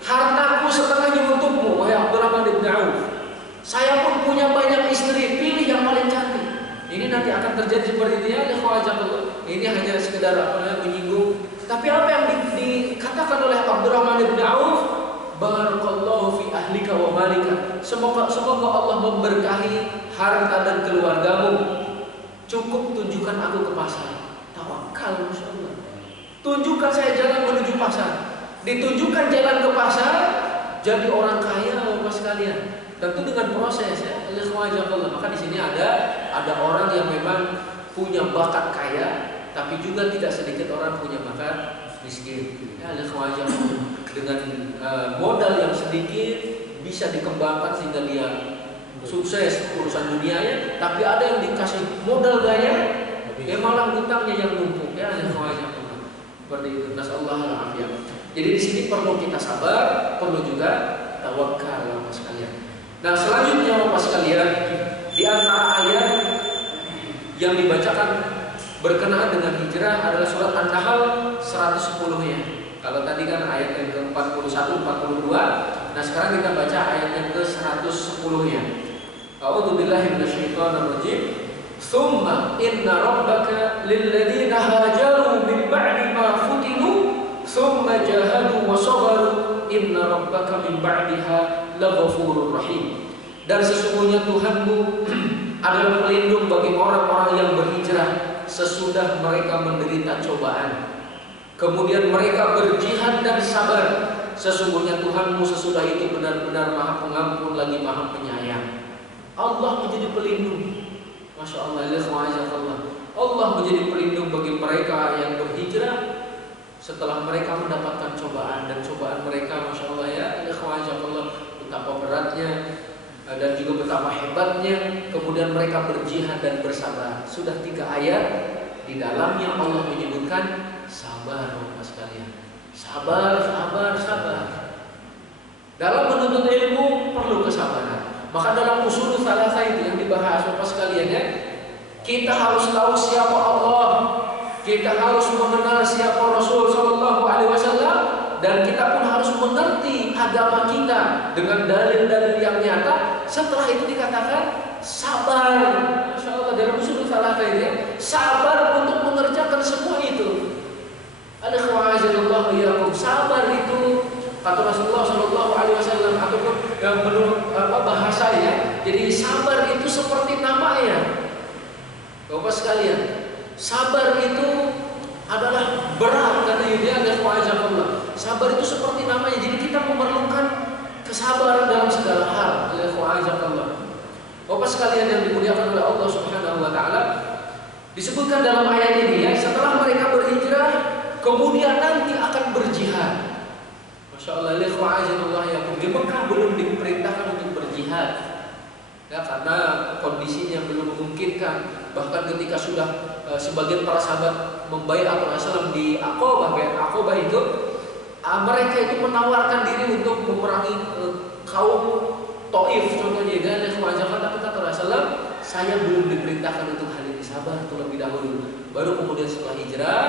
Hartaku setengahnya untukmu, wahai Abdurrahman bin Auf. Saya pun punya banyak istri, pilih yang paling cantik. Ini nanti akan terjadi seperti itu ya, ini hanya sekedar menyinggung. Tapi apa yang dikatakan oleh Abdurrahman bin Auf, barakallahu fi ahlika wa malika. Semoga Allah memberkahi harta dan keluargamu. Cukup tunjukkan aku ke pasar. Tawakal, Masya Allah. Tunjukkan saya jalan menuju pasar. Ditunjukkan jalan ke pasar, jadi orang kaya, Bapak sekalian. Tentu dengan proses ya. Maka di sini ada orang yang memang punya bakat kaya, tapi juga tidak sedikit orang punya bakat miskin. Ya, dengan modal yang sedikit bisa dikembangkan sehingga dia sukses urusan dunianya, tapi ada yang dikasih modal gaya, malah hutangnya yang numpuk. Ya, seperti itu. Nasallahu al-afiyah. Jadi di sini perlu kita sabar, perlu juga tawakal, Bapak sekalian. Nah, selanjutnya Bapak sekalian, di antara ayat yang dibacakan berkenaan dengan hijrah adalah surat An-Nahl 110 ya. Kalau tadi kan ayat yang ke-41, 42. Nah, sekarang kita baca ayat yang ke-110 ya. A'udzubillahi minasyaitonirrajim. Tsumma inna rabbaka lilladzina hajaru min ba'di ma futinu tsumma jahadu wa sabaru inna rabbaka min ba'diha laghafurur rahim. Dan sesungguhnya Tuhanmu adalah pelindung bagi orang-orang yang berhijrah sesudah mereka menderita cobaan. Kemudian mereka berjihad dan sabar. Sesungguhnya Tuhanmu sesudah itu benar-benar Maha Pengampun lagi Maha Penyayang. Allah menjadi pelindung. Masya Allah, Allah menjadi pelindung bagi mereka yang berhijrah setelah mereka mendapatkan cobaan, dan cobaan mereka, Masya Allah ya, betapa beratnya dan juga betapa hebatnya. Kemudian mereka berjihad dan bersabar. Sudah 3 ayat di dalamnya Allah menyebutkan sabar, Bapak sekalian. Sabar, sabar, sabar. Dalam menuntut ilmu perlu kesabaran. Maka dalam usul salasa itu yang dibahas Bapak sekalian ya, kita harus tahu siapa Allah, kita harus mengenal siapa Rasul Shallallahu Alaihi Wasallam, dan kita pun harus mengerti agama kita dengan dalil-dalil yang nyata. Setelah itu dikatakan sabar. Masya Allah, dalam usul salasa itu ya, sabar untuk mengerjakan semua itu. Sabar itu kata Rasulullah Shallallahu Alaihi Wasallam, ataupun yang menurut bahasa ya. Jadi sabar itu seperti namanya, Bapak sekalian. Sabar itu adalah berat, kata Yudhya dan Allah. Sabar itu seperti namanya. Jadi kita memerlukan kesabaran dalam segala hal. Allah. Bapak sekalian yang dimuliakan oleh Allah Subhanahu Wa Taala, disebutkan dalam ayat ini ya, setelah mereka berhijrah, kemudian nanti akan berjihad. Masya Allah, di Mekah belum diperintahkan untuk berjihad ya, karena kondisinya belum memungkinkan. Bahkan ketika sudah sebagian para sahabat membaiat Rasulullah di Aqabah, Aqabah itu mereka itu menawarkan diri untuk memerangi kaum Taif contohnya, tapi kata Rasulullah, saya belum diperintahkan untuk hal ini, sabar terlebih dahulu. Baru kemudian setelah hijrah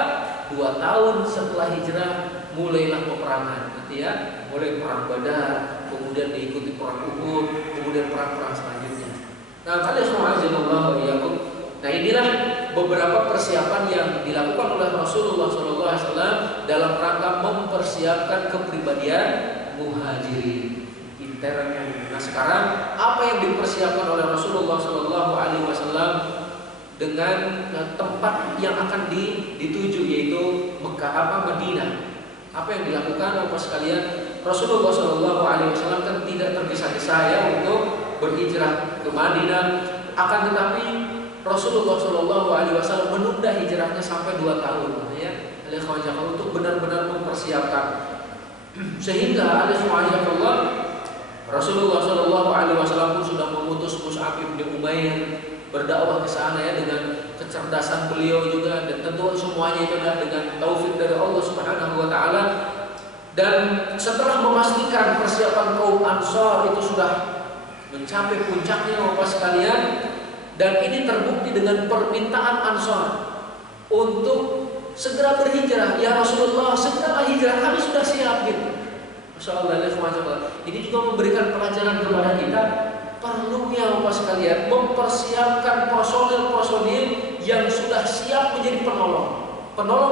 2 tahun setelah hijrah mulailah peperangan. Nanti ya, mulai perang Badar, kemudian diikuti perang Uhud, kemudian perang-perang selanjutnya. Nah, nah inilah beberapa persiapan yang dilakukan oleh Rasulullah SAW dalam rangka mempersiapkan kepribadian muhajirin internnya. Nah sekarang apa yang dipersiapkan oleh Rasulullah SAW dengan tempat yang akan dituju, yaitu Mekah Madinah? Apa yang dilakukan Bapak sekalian? Rasulullah SAW kan tidak tergesa-gesa ya untuk berhijrah ke Madinah, akan tetapi Rasulullah SAW menunda hijrahnya sampai 2 tahun ya, untuk benar-benar mempersiapkan, sehingga Rasulullah SAW pun sudah mengutus Mus'ab bin Umair berdakwah ke sana ya, dengan kecerdasan beliau juga, dan tentu semuanya itu adalah dengan taufik dari Allah Subhanahu wa taala. Dan setelah memastikan persiapan kaum Ansor itu sudah mencapai puncaknya Bapak sekalian, dan ini terbukti dengan permintaan Ansor untuk segera berhijrah. Ya Rasulullah, segera hijrah, kami sudah siap gitu. Masyaallah. Ini juga memberikan pelajaran kepada kita perlunya Bapak sekalian mempersiapkan personil yang sudah siap menjadi penolong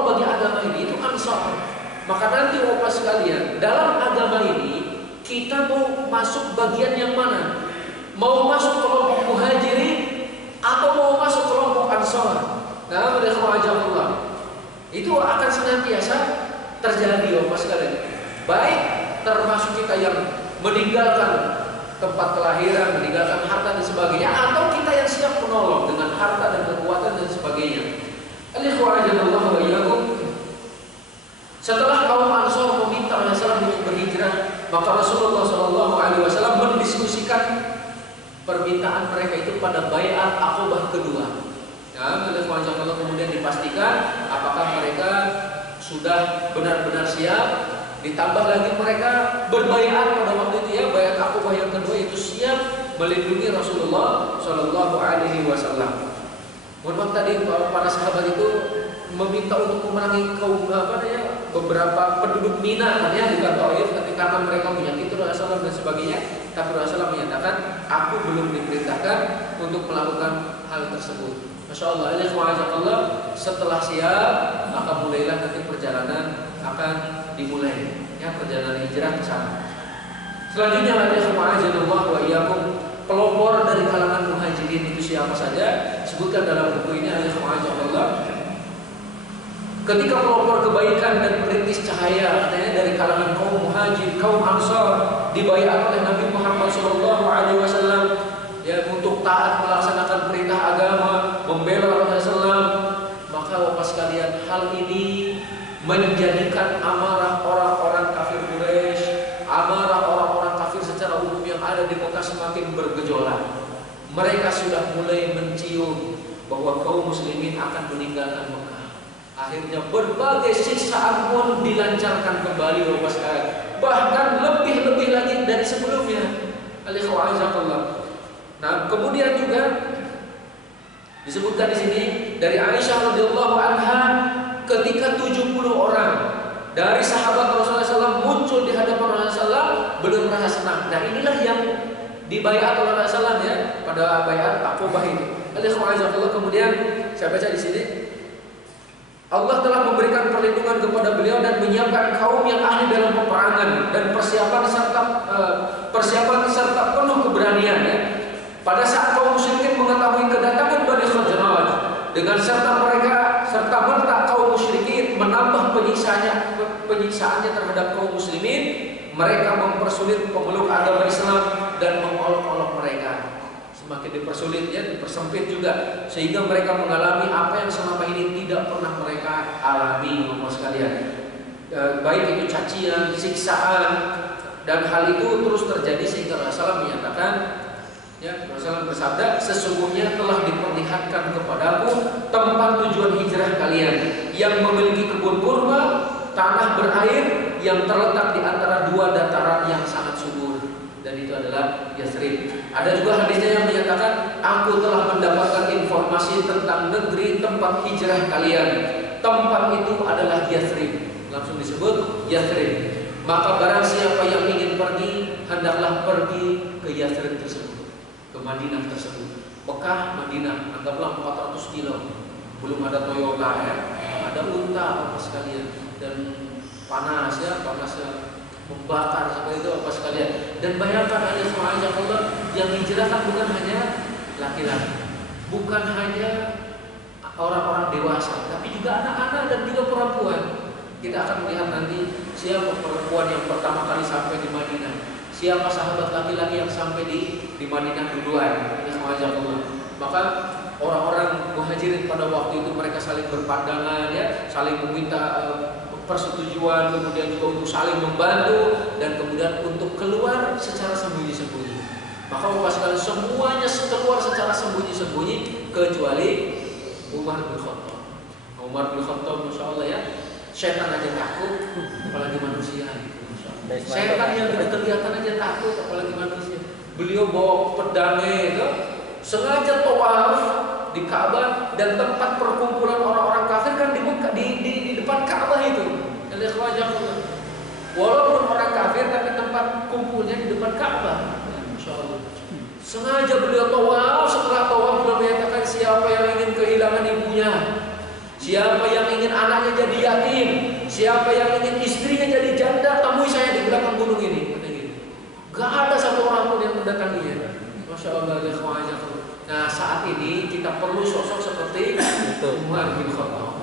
bagi agama ini, itu Ansor. Maka nanti Bapak sekalian, dalam agama ini kita mau masuk bagian yang mana? Mau masuk kelompok muhajirin atau mau masuk kelompok Ansor? Nah, Allah, itu akan senantiasa terjadi Bapak sekalian. Baik termasuk kita yang meninggalkan tempat kelahiran, meninggalkan harta dan sebagainya, atau kita yang siap menolong dengan harta dan kekuatan dan sebagainya. Setelah kaum Ansor meminta Rasulullah untuk berhijrah, maka Rasulullah SAW mendiskusikan permintaan mereka itu pada baiat Aqabah kedua. Nah, kemudian dipastikan apakah mereka sudah benar-benar siap. Ditambah lagi mereka berbaiat pada waktu itu ya, baiat Aqabah yang kedua itu siap melindungi Rasulullah SAW. Mohon tadi para sahabat itu meminta untuk memerangi kaum beberapa penduduk Mina ya, bukan Taif, tapi karena mereka menyakiti Rasulullah dan sebagainya. Tapi Rasulullah menyatakan, aku belum diperintahkan untuk melakukan hal tersebut. Masya Allah, setelah siap maka mulailah nanti perjalanan akan dimulai ya, perjalanan hijrah ke sana. Selanjutnya pelopor dari kalangan muhajirin itu siapa saja? Sebutkan dalam buku ini ketika pelopor kebaikan dan perintis cahaya katanya dari kalangan kaum muhajir, kaum Ansar dibaiat oleh Nabi Muhammad SAW ya, untuk taat melaksanakan perintah agama, membela Rasulullah. Maka Bapak sekalian, hal ini menjadikan amarah orang-orang kafir Quraisy, amarah orang-orang kafir secara umum yang ada di Mekah semakin bergejolak. Mereka sudah mulai mencium bahwa kaum muslimin akan meninggalkan Mekah. Akhirnya berbagai siksaan pun dilancarkan kembali Bapak sekalian, bahkan lebih lagi dari sebelumnya. Nah, kemudian juga disebutkan di sini dari Aisyah radhiyallahu anha, ketika 70 orang dari sahabat Rasulullah SAW muncul di hadapan Rasulullah, belum merasa senang. Nah, inilah yang dibaiat oleh Rasulullah ya, pada baiat Aqabah itu. Kemudian saya baca di sini, Allah telah memberikan perlindungan kepada beliau dan menyiapkan kaum yang ahli dalam peperangan dan persiapan serta penuh keberanian ya. Pada saat kaum musyrikin mengetahui kedatangan Bani Khazraj, dengan serta merta kaum musyrikin menambah penyiksaannya terhadap kaum muslimin, mereka mempersulit pemeluk agama Islam dan mengolok-olok mereka. Semakin dipersulit ya, dipersempit juga, sehingga mereka mengalami apa yang selama ini tidak pernah mereka alami Bapak sekalian. Baik itu cacian, siksaan, dan hal itu terus terjadi sehingga Rasulullah menyatakan ya, Rasulullah bersabda, sesungguhnya telah diperlihatkan kepadaku tempat tujuan hijrah kalian yang memiliki kebun kurma, tanah berair yang terletak di antara dua dataran yang sangat subur, dan itu adalah Yathrib. Ada juga hadisnya yang menyatakan, aku telah mendapatkan informasi tentang negeri tempat hijrah kalian, tempat itu adalah Yathrib. Langsung disebut Yathrib. Maka barang siapa yang ingin pergi, hendaklah pergi ke Yathrib tersebut, ke Madinah tersebut. Mekah, Madinah, anggaplah 400 kilo. Belum ada Toyota ya, ada unta apa sekalian, dan panasnya membakar seperti itu apa sekalian. Dan bayangkan ada semuanya Allah yang hijrah kan bukan hanya laki-laki, bukan hanya orang-orang dewasa, tapi juga anak-anak dan juga perempuan. Kita akan melihat nanti siapa perempuan yang pertama kali sampai di Madinah, siapa sahabat laki-laki yang sampai di Madinah duluan. Ini sengaja Allah. Maka orang-orang muhajirin pada waktu itu mereka saling berpandangan ya, saling meminta persetujuan, kemudian juga untuk saling membantu, dan kemudian untuk keluar secara sembunyi-sembunyi. Maka Bapak sekalian semuanya keluar secara sembunyi-sembunyi kecuali Umar bin Khattab. Umar bin Khattab, Masya Allah ya, setan aja takut, apalagi manusia gitu. Setan yang tidak kelihatan aja takut, apalagi manusia. Beliau bawa pedangnya itu, sengaja tawaf di Ka'bah, dan tempat perkumpulan orang-orang kafir kan di depan Ka'bah itu. Walaupun orang kafir, tapi tempat kumpulnya di depan Ka'bah. Masya Allah. Sengaja beliau tawaf, setelah tawaf beliau menyatakan siapa yang ingin kehilangan ibunya, siapa yang ingin anaknya jadi yatim, siapa yang ingin istrinya jadi janda, temui saya di belakang gunung ini. Gak ada satu orang pun yang mendatanginya. Masya Allah. Nah saat ini kita perlu sosok seperti Umar bin Khattab.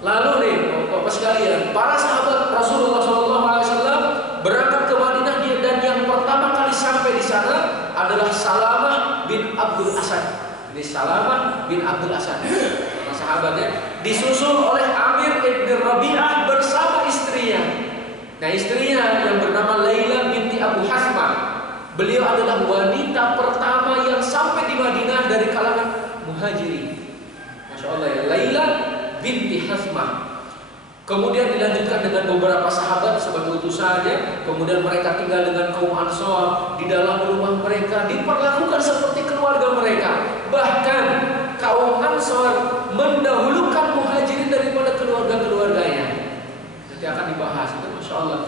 Lalu nih Bapak sekalian, para sahabat Rasulullah SAW berangkat ke Madinah, dan yang pertama kali sampai di sana adalah Salamah bin Abdul Asad. Ini Salamah bin Abdul Asad, para sahabatnya, disusul oleh Amir ibn Rabi'ah bersama istrinya. Nah istrinya yang bernama Laila binti Abu Hasmah. Beliau adalah wanita pertama yang sampai di Madinah dari kalangan muhajirin. Masya Allah ya, Laila binti Hasmah. Kemudian dilanjutkan dengan beberapa sahabat sebagai utusannya. Kemudian mereka tinggal dengan kaum Ansor. Di dalam rumah mereka diperlakukan seperti keluarga mereka. Bahkan kaum Ansor mendahulukan muhajirin daripada keluarga-keluarganya. Nanti akan dibahas itu, Masya Allah.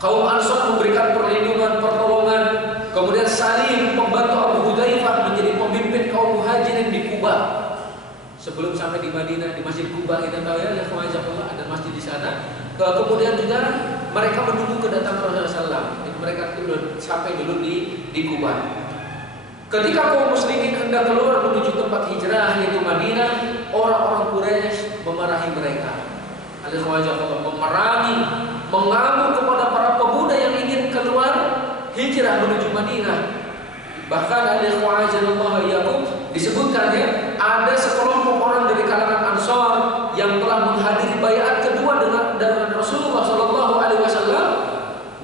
Kaum Ansor memberikan perlindungan, pertolongan. Kemudian Salim, pembantu Abu Hudzaifah, menjadi pemimpin kaum muhajirin di Kuba. Sebelum sampai di Madinah, di Masjid Kuba, kita tahu ya, ada masjid di sana. Kemudian juga mereka menunggu kedatangan Rasulullah SAW. Mereka sampai dulu di Kuba. Ketika kaum muslimin hendak keluar menuju tempat hijrah yaitu Madinah, orang-orang Quraisy memarahi mereka. Memerangi, mengamuk kepada para pemuda yang ingin keluar hijrah menuju Madinah. Bahkan disebutkan ya, ada sekelompok orang dari kalangan Ansor yang telah menghadiri baiat kedua dengan Rasulullah SAW.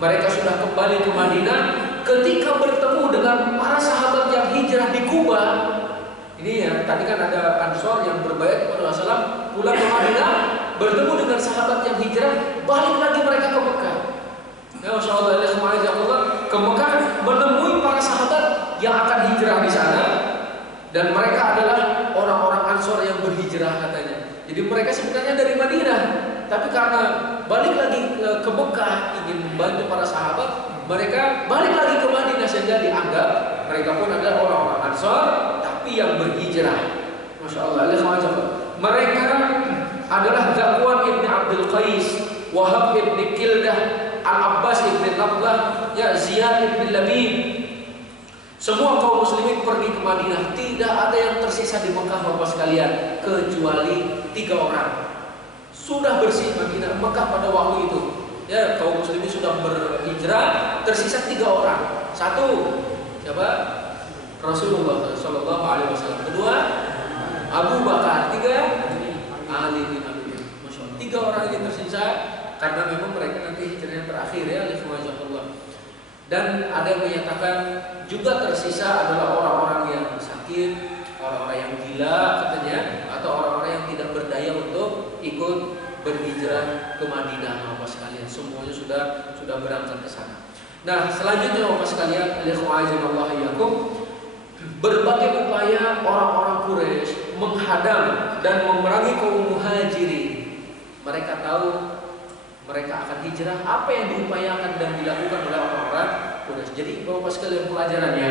Mereka sudah kembali ke Madinah. Ketika bertemu dengan para sahabat yang hijrah di Kuba, ini ya, tadi kan ada Ansor yang berbaiat kepada Rasulullah, pulang ke Madinah, bertemu dengan sahabat yang hijrah, balik lagi mereka ke Mekah. Ya Masya Allah, ke Mekah menemui para sahabat yang akan hijrah di sana, dan mereka adalah orang-orang Ansor yang berhijrah katanya. Jadi mereka sebenarnya dari Madinah, tapi karena balik lagi ke Mekah ingin membantu para sahabat, mereka balik lagi ke Madinah, sehingga dianggap mereka pun adalah orang-orang Ansor tapi yang berhijrah. Masya Allah. Mereka adalah Zakwan ibn Abdul Qais, Wahab ibn Kildah, Al-Abbas ibn Nablah, ya, Ziyad ibn Labib. Semua kaum muslimin pergi ke Madinah. Tidak ada yang tersisa di Mekah Bapak sekalian, kecuali 3 orang. Sudah bersih Madinah, Mekah pada waktu itu. Ya, kaum muslimin sudah berhijrah, tersisa 3 orang. Satu, siapa? Rasulullah SAW. Kedua, Abu Bakar. 3, Ali bin Abi Thalib. Masya Allah. 3 orang ini tersisa karena memang mereka nanti hijrahnya terakhir ya, Allah. Dan ada yang menyatakan juga tersisa adalah orang-orang yang sakit, orang-orang yang gila katanya, atau orang-orang yang tidak berdaya untuk ikut berhijrah ke Madinah. Bapak sekalian, semuanya sudah berangkat ke sana. Nah, selanjutnya Bapak sekalian, Berbagai upaya orang-orang Quraisy menghadang dan memerangi kaum Muhajirin. Mereka tahu mereka akan hijrah, apa yang diupayakan dan dilakukan oleh orang-orang Quraisy. Jadi Bapak sekalian, pelajarannya,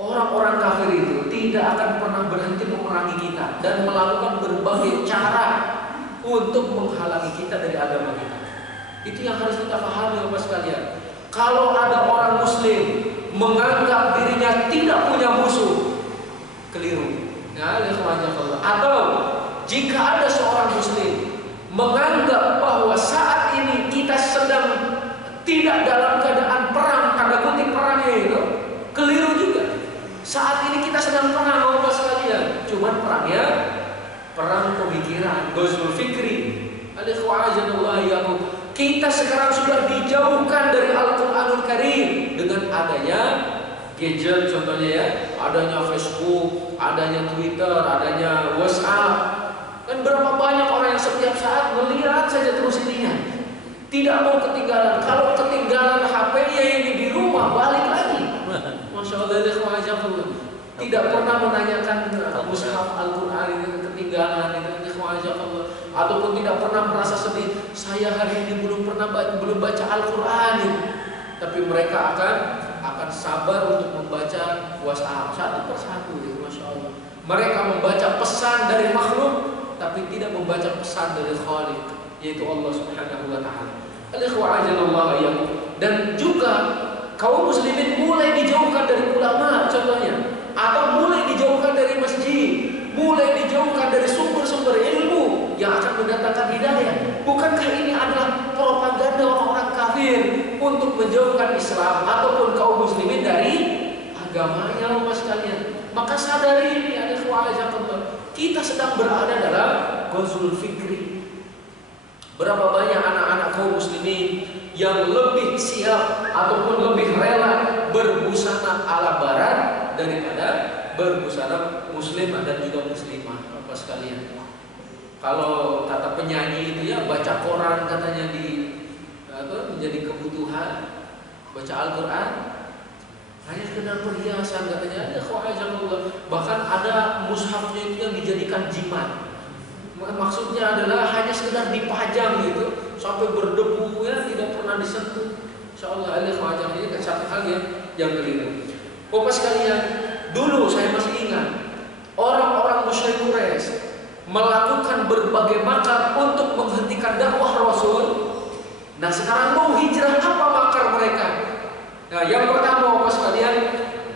orang-orang kafir itu tidak akan pernah berhenti memerangi kita dan melakukan berbagai cara untuk menghalangi kita dari agama kita. Itu yang harus kita pahami Bapak sekalian. Kalau ada orang Muslim menganggap dirinya tidak punya musuh, keliru. Ya, atau jika ada seorang Muslim menganggap bahwa saat ini kita sedang tidak dalam keadaan perang, tanda kutip perangnya itu, keliru juga. Saat ini kita sedang perang Bapak sekalian, cuman perangnya perang pemikiran, ghazwul fikri. Kita sekarang sudah dijauhkan dari Al-Quranul Karim dengan adanya gadget, contohnya ya, adanya Facebook, adanya Twitter, adanya WhatsApp. Kan berapa banyak orang yang setiap saat melihat saja terus ininya, tidak mau ketinggalan. Kalau ketinggalan HP-nya ini di rumah, balik lagi. Masya Allah, tidak pernah menanyakan mushaf Al-Quran ini ketinggalan, ataupun tidak pernah merasa sedih, saya hari ini belum baca Al-Quran ini. Tapi mereka akan sabar untuk membaca WhatsApp satu persatu, ya, Masya Allah. Mereka membaca pesan dari makhluk, tapi tidak membaca pesan dari Khaliq, yaitu Allah Subhanahu wa Ta'ala. Dan juga kaum muslimin mulai dijauhkan dari ulama, contohnya, atau mulai dijauhkan dari masjid, mulai dijauhkan dari sumber-sumber ilmu yang akan mendatangkan hidayah. Bukankah ini adalah propaganda orang-orang kafir untuk menjauhkan Islam ataupun kaum muslimin dari agamanya, Bapak sekalian? Maka sadari ini, kita sedang berada dalam ghazwul fikri. Berapa banyak anak-anak kaum muslimin yang lebih siap ataupun lebih rela berbusana ala barat daripada berbusana muslim dan juga muslimah, Bapak sekalian. Kalau kata penyanyi itu ya, baca koran katanya menjadi kebutuhan, baca Al-Quran hanya sekedar perhiasan katanya. Bahkan ada mushafnya itu yang dijadikan jimat. Maksudnya adalah hanya sekedar dipajang gitu sampai berdebu, ya, tidak pernah disentuh. Insyaallah ini kan satu hal yang keliru. Bapak sekalian, dulu saya masih ingat orang-orang musyrik Quraisy melakukan berbagai makar untuk menghentikan dakwah Rasul. Nah, sekarang mau hijrah, apa makar mereka? Nah, yang pertama Bapak sekalian,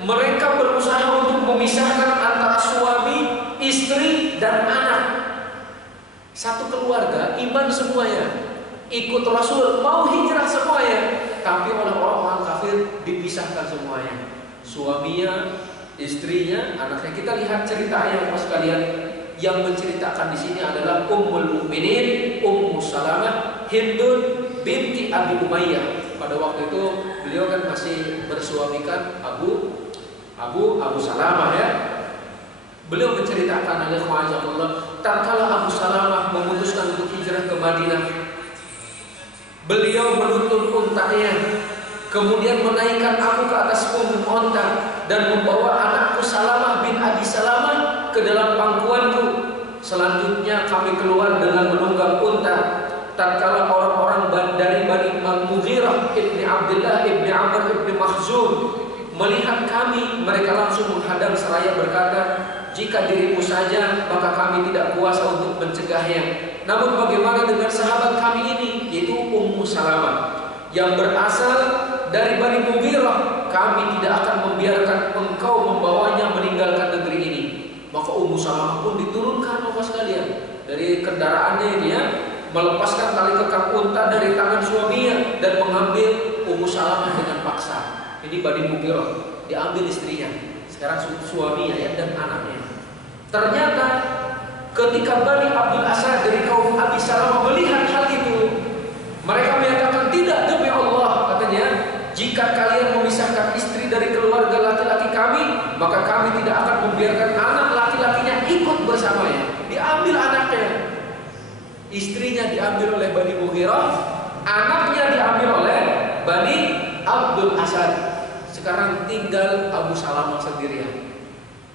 mereka berusaha untuk memisahkan antara suami, istri, dan anak. Satu keluarga, iman semuanya, ikut Rasul, mau hijrah semuanya, tapi oleh orang-orang kafir dipisahkan semuanya. Suaminya, istrinya, anaknya. Kita lihat cerita yang Bapak sekalian, yang menceritakan di sini adalah Ummul Mukminin Ummu Salamah Hindun binti Abi Umayyah. Pada waktu itu beliau kan masih bersuamikan Abu Salamah, ya. Beliau menceritakan, tatkala Abu Salamah memutuskan untuk hijrah ke Madinah, beliau menuntun untanya, kemudian menaikkan aku ke atas punggung unta dan membawa anakku Salamah bin Abi Salamah ke dalam pangkuanku. Selanjutnya kami keluar dengan menunggang unta. Tatkala orang-orang dari Bani Mughirah ibni Abdullah ibni Amr ibni Makhzum melihat kami, mereka langsung menghadang seraya berkata, jika dirimu saja, maka kami tidak kuasa untuk mencegahnya. Namun bagaimana dengan sahabat kami ini, yaitu Ummu Salamah, yang berasal dari Bani Mughirah? Kami tidak akan membiarkan engkau membawanya meninggalkan negeri ini. Maka Ummu Salamah pun diturunkan, Bapak sekalian, dari kendaraannya dia, melepaskan tali kekang unta dari tangan suaminya dan mengambil Ummu Salamah dengan paksa. Ini Bani Mughirah, diambil istrinya, sekarang suaminya, ya, dan anaknya. Ternyata ketika Bani Abdul Asad dari kaum Abi Salamah melihat hal itu, mereka menyatakan, tidak, demi Allah, katanya, jika kalian memisahkan istri dari keluarga laki-laki kami, maka kami tidak akan membiarkan anak laki-lakinya ikut bersamanya. Diambil anaknya, istrinya diambil oleh Bani Mughirah, anaknya diambil oleh Bani Abdul Asad. sekarang tinggal Abu Salamah sendirian.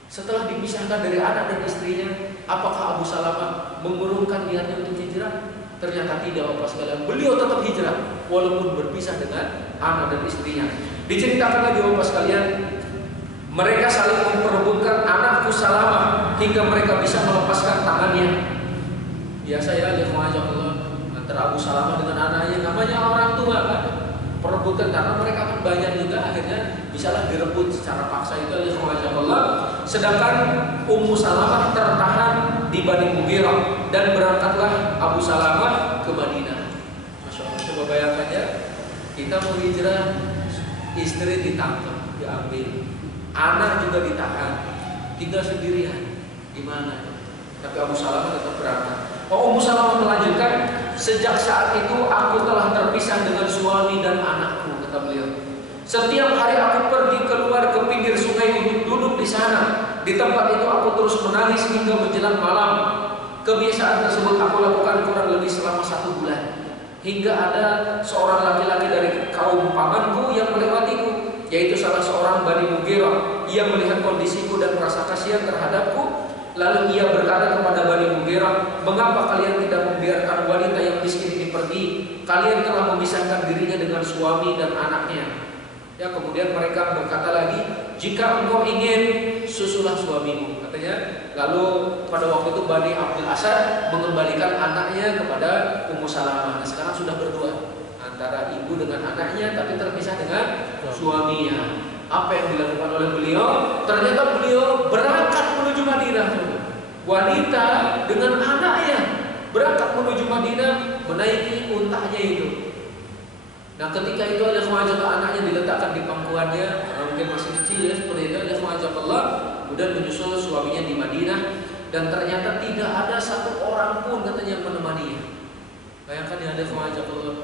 Setelah dipisahkan dari anak dan istrinya, apakah Abu Salamah mengurungkan niatnya untuk hijrah? Ternyata tidak, Bapak sekalian. Beliau tetap hijrah walaupun berpisah dengan anak dan istrinya. Diceritakan lagi, Bapak sekalian, mereka saling memperebutkan anakku Salamah hingga mereka bisa melepaskan tangannya. Biasa ya, Allah, antara Abu Salamah dengan anaknya, namanya orang tua kan, perebutan karena mereka kan banyak juga, akhirnya bisalah direbut secara paksa itu Allah. Sedangkan Ummu Salamah tertahan di Bani Mughirah dan berangkatlah Abu Salamah ke Madinah. Masya Allah, coba bayangkan ya, kita mau hijrah, istri ditangkap, diambil, anak juga ditahan, tinggal sendirian, gimana? Tapi Abu Salamah tetap berangkat. Ummu Salamah melanjutkan, sejak saat itu aku telah terpisah dengan suami dan anakku, kata beliau. Setiap hari aku pergi keluar ke pinggir sungai untuk duduk di sana. Di tempat itu aku terus menangis hingga menjelang malam. Kebiasaan tersebut aku lakukan kurang lebih selama 1 bulan. Hingga ada seorang laki-laki dari kaum pamanku yang melewatiku, yaitu salah seorang Bani Mughirah. Ia melihat kondisiku dan merasa kasihan terhadapku. Lalu ia berkata kepada Bani Mughirah, mengapa kalian tidak membiarkan wanita yang miskin ini pergi? Kalian telah memisahkan dirinya dengan suami dan anaknya. Ya, kemudian mereka berkata lagi, jika engkau ingin, susulah suamimu, katanya. Lalu pada waktu itu Bani Abdul Asad mengembalikan anaknya kepada Ummu Salamah. Nah, sekarang sudah berdua, antara ibu dengan anaknya, tapi terpisah dengan suaminya. Apa yang dilakukan oleh beliau? Ternyata beliau berangkat menuju Madinah. Wanita dengan anaknya berangkat menuju Madinah, menaiki untanya itu. Nah, ketika itu ada anaknya diletakkan di pangkuannya, mungkin masih kecil ya, seperti itu. Allah kemudian menyusul suaminya di Madinah, dan ternyata tidak ada satu orang pun katanya yang menemaninya. Bayangkan ya, ada Allah,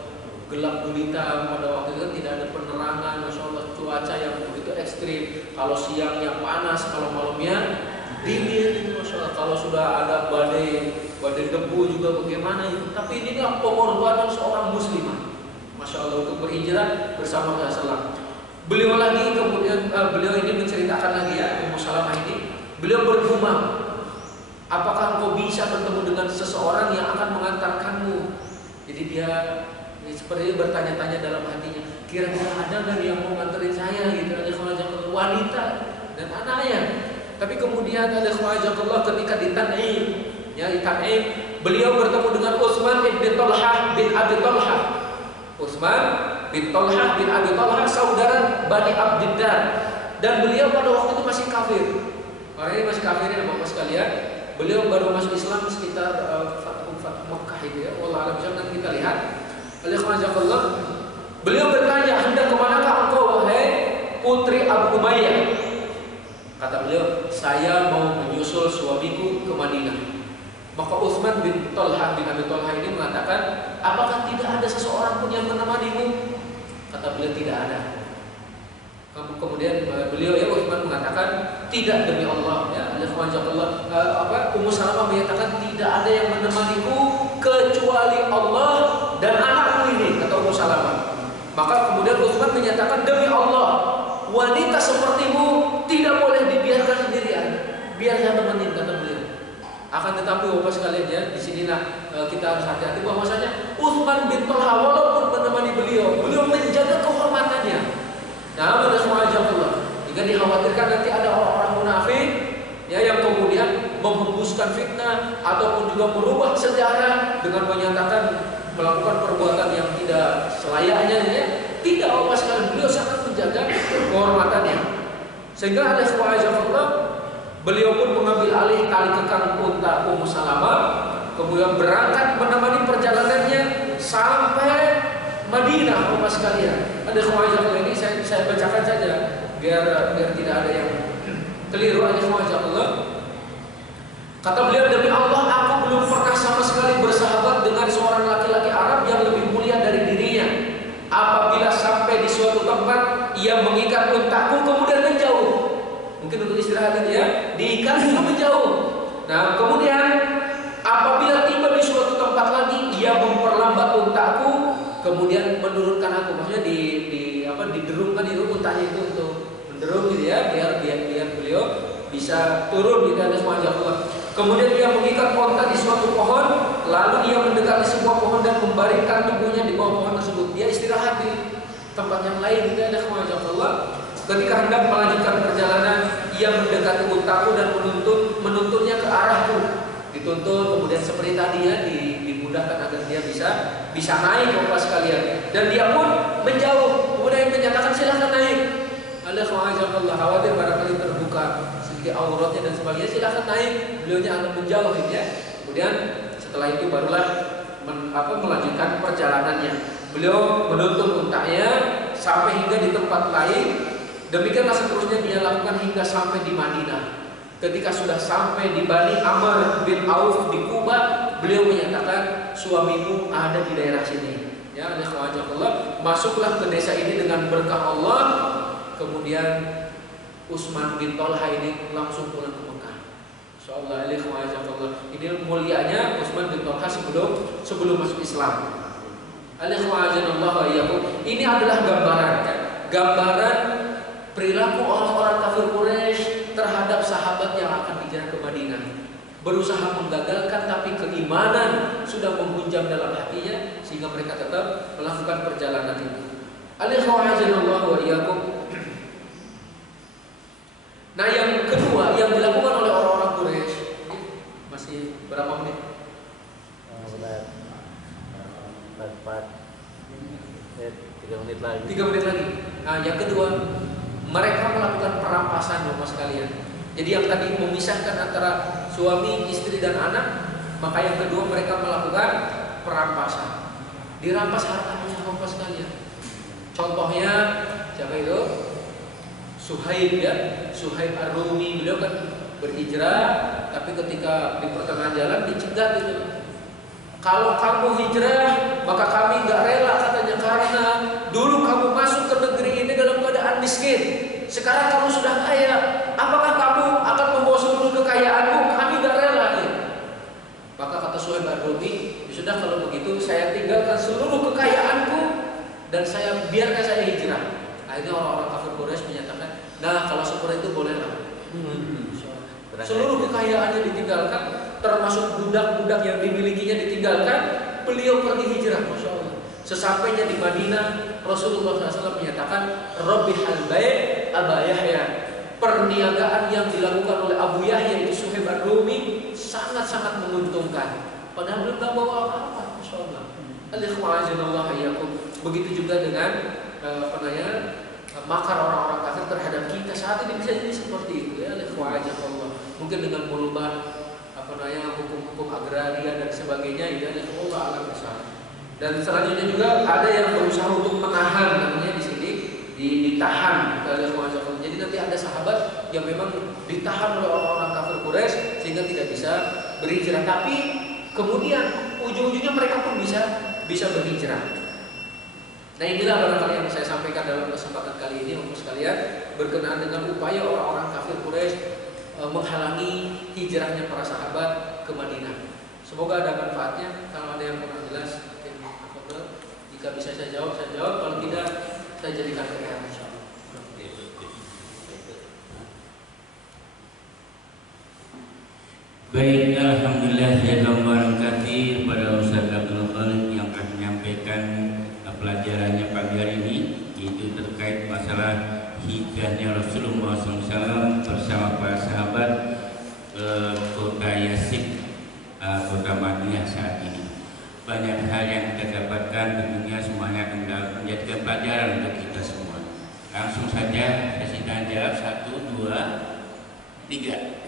gelap gulita pada waktu itu, tidak ada penerangan. Masya Allah, cuaca yang begitu ekstrim. Kalau siangnya panas, kalau malamnya dingin itu, Masya Allah. Kalau sudah ada badai debu juga bagaimana itu. Tapi inilah pengorbanan seorang muslimah, Masya Allah, untuk berhijrah bersama Rasulullah. Beliau lagi kemudian beliau ini menceritakan lagi ya, Ummu Salamah ini, beliau bergumam, apakah engkau bisa bertemu dengan seseorang yang akan mengantarkanmu? Jadi dia seperti bertanya-tanya dalam hatinya, kira-kira ada nggak yang mau nganterin saya gitu? Ada wanita dan anaknya. Tapi kemudian ada Allah ketika di Tan'im, ya di Tan'im, beliau bertemu dengan Utsman bin Talha bin Abi Talha. Utsman bin Talha bin Abi Talha, saudara Bani Abdiddar, dan beliau pada waktu itu masih kafir. Orang ini masih kafir ya Bapak sekalian. Beliau baru masuk Islam sekitar Fathu Makkah itu ya. Wallah alam, nanti kita lihat. Allah, beliau bertanya, hendak kemanakah engkau wahai putri Abu Umayyah? Kata beliau, saya mau menyusul suamiku ke Madinah. Maka Utsman bin Talha bin Abi Talha ini mengatakan, apakah tidak ada seseorang pun yang menemanimu? Kata beliau, tidak ada. Kemudian beliau ya Utsman mengatakan, tidak demi Allah ya. Ummu Salamah menyatakan, tidak ada yang menemaniku kecuali Allah dan anakku ini, kata Ummu Salamah. Maka kemudian Utsman menyatakan, demi Allah, wanita sepertimu tidak boleh dibiarkan sendirian, biar saya temenin, kata beliau. Akan tetapi Bapak sekalian ya, di sinilah kita harus hati-hati bahwasanya Utsman bin Talha walaupun menemani beliau menjaga kehormatannya. Nah, pada semua Allah, jika dikhawatirkan nanti ada orang-orang munafik ya yang kemudian menghembuskan fitnah ataupun juga merubah sejarah dengan menyatakan melakukan perbuatan yang tidak selayaknya ya. Tidak, Bapak sekalian, beliau sangat menjaga kehormatannya. Sehingga ada semua Allah, beliau pun mengambil alih tali kekang unta Ummu Salamah, kemudian berangkat menemani perjalanannya sampai Madinah. Bapak sekalian, ada khawajah ini saya bacakan saja biar tidak ada yang keliru. Ada khawajah Allah. Kata beliau, demi Allah, aku belum pernah sama sekali bersahabat dengan seorang laki-laki Arab yang lebih mulia dari dirinya. Apabila sampai di suatu tempat, ia mengikat untaku kemudian menjauh. Mungkin untuk istirahat ya, diikat itu menjauh. Nah, kemudian apabila tiba di suatu tempat lagi, ia memperlambat untaku, kemudian menurunkan aku. Maksudnya diderungkan meniru untanya itu untuk menderung gitu ya, biar beliau bisa turun di atas Allah. Kemudian dia mengikat onta di suatu pohon, lalu ia mendekati sebuah pohon dan membaringkan tubuhnya di bawah pohon tersebut. Dia istirahat di tempat yang lain di atas Allah. Ketika hendak melanjutkan perjalanan, ia mendekati untaku dan menuntunnya ke arahku. Dituntun, kemudian seperti tadi ya, dimudahkan agar dia bisa naik Bapak sekalian. Dan dia pun menjauh, kemudian menyatakan silahkan naik. Allah khawatir barangkali terbuka sedikit auratnya dan sebagainya, silahkan naik. Beliaunya akan menjauh ya. Kemudian setelah itu barulah melanjutkan perjalanannya. Beliau menuntun untanya sampai hingga di tempat lain. Demikianlah seterusnya dia lakukan hingga sampai di Madinah. Ketika sudah sampai di Bani Amr bin Auf di Kuba, beliau menyatakan suamimu ada di daerah sini. Ya, Allah, masuklah ke desa ini dengan berkah Allah. Kemudian Utsman bin Talha ini langsung pulang ke Mekah. Insyaallah Allah. Ini mulianya Utsman bin Talha sebelum masuk Islam. Ini adalah gambaran perilaku orang-orang kafir Quraisy terhadap sahabat yang akan hijrah ke Madinah. Berusaha menggagalkan, tapi keimanan sudah menghunjam dalam hatinya sehingga mereka tetap melakukan perjalanan itu. Nah, yang kedua yang dilakukan oleh orang-orang Quraisy, masih berapa menit? 3 menit lagi. Nah, yang kedua, mereka melakukan perampasan Bapak sekalian. Jadi yang tadi memisahkan antara suami, istri dan anak, maka yang kedua mereka melakukan perampasan. Dirampas hartanya Bapak sekalian. Contohnya siapa itu? Suhaib ya, Suhaib Ar-Rumi. Beliau kan berhijrah, tapi ketika di pertengahan jalan dicegat itu. Kalau kamu hijrah, maka kami nggak rela katanya, karena dulu kamu masuk ke negeri ini dalam keadaan miskin. Sekarang kamu sudah kaya. Apakah kamu akan membawa seluruh kekayaanmu? Kami nggak rela. Ya. Maka kata Suhaib Ar-Rumi, sudah kalau begitu saya tinggalkan seluruh kekayaanku dan biarkan saya hijrah. Akhirnya orang-orang kafir Quraisy menyatakan, nah kalau seperti itu bolehlah. Seluruh kekayaannya ditinggalkan, termasuk budak-budak yang dimilikinya ditinggalkan. Beliau pergi hijrah, Masya Allah. Sesampainya di Madinah, Rasulullah SAW menyatakan, Rabbihal bai' Aba Yahya. Perniagaan yang dilakukan oleh Abu Yahya itu Suhaib Ar-Rumi sangat-sangat menguntungkan. Padahal belum bawa apa-apa, Masya Allah. Begitu juga dengan makar orang-orang kafir terhadap kita saat ini bisa jadi seperti itu ya. Mungkin dengan merubah hukum-hukum agraria dan sebagainya ya. Allah alam besar. Dan selanjutnya juga ada yang berusaha untuk menahan, namanya di sini ditahan. Jadi nanti ada sahabat yang memang ditahan oleh orang-orang kafir Quraisy sehingga tidak bisa berhijrah, tapi kemudian ujung-ujungnya mereka pun bisa berhijrah. Nah, inilah barangkali yang saya sampaikan dalam kesempatan kali ini untuk sekalian berkenaan dengan upaya orang-orang kafir Quraisy menghalangi hijrahnya para sahabat ke Madinah. Semoga ada manfaatnya. Kalau ada yang kurang jelas, jika bisa saya jawab. Kalau tidak, saya jadikan PR insyaallah. Baik, alhamdulillah saya memberkati kepada Ustaz Abdul Khalid yang akan menyampaikan pelajarannya pagi hari ini, yaitu terkait masalah hijrahnya Rasulullah SAW bersama para sahabat ke kota Yatsrib, kota Madinah saat ini. Banyak hal yang kita dapatkan, tentunya semuanya akan menjadikan pelajaran untuk kita semua. Langsung saja sesi tanya jawab 1, 2, 3.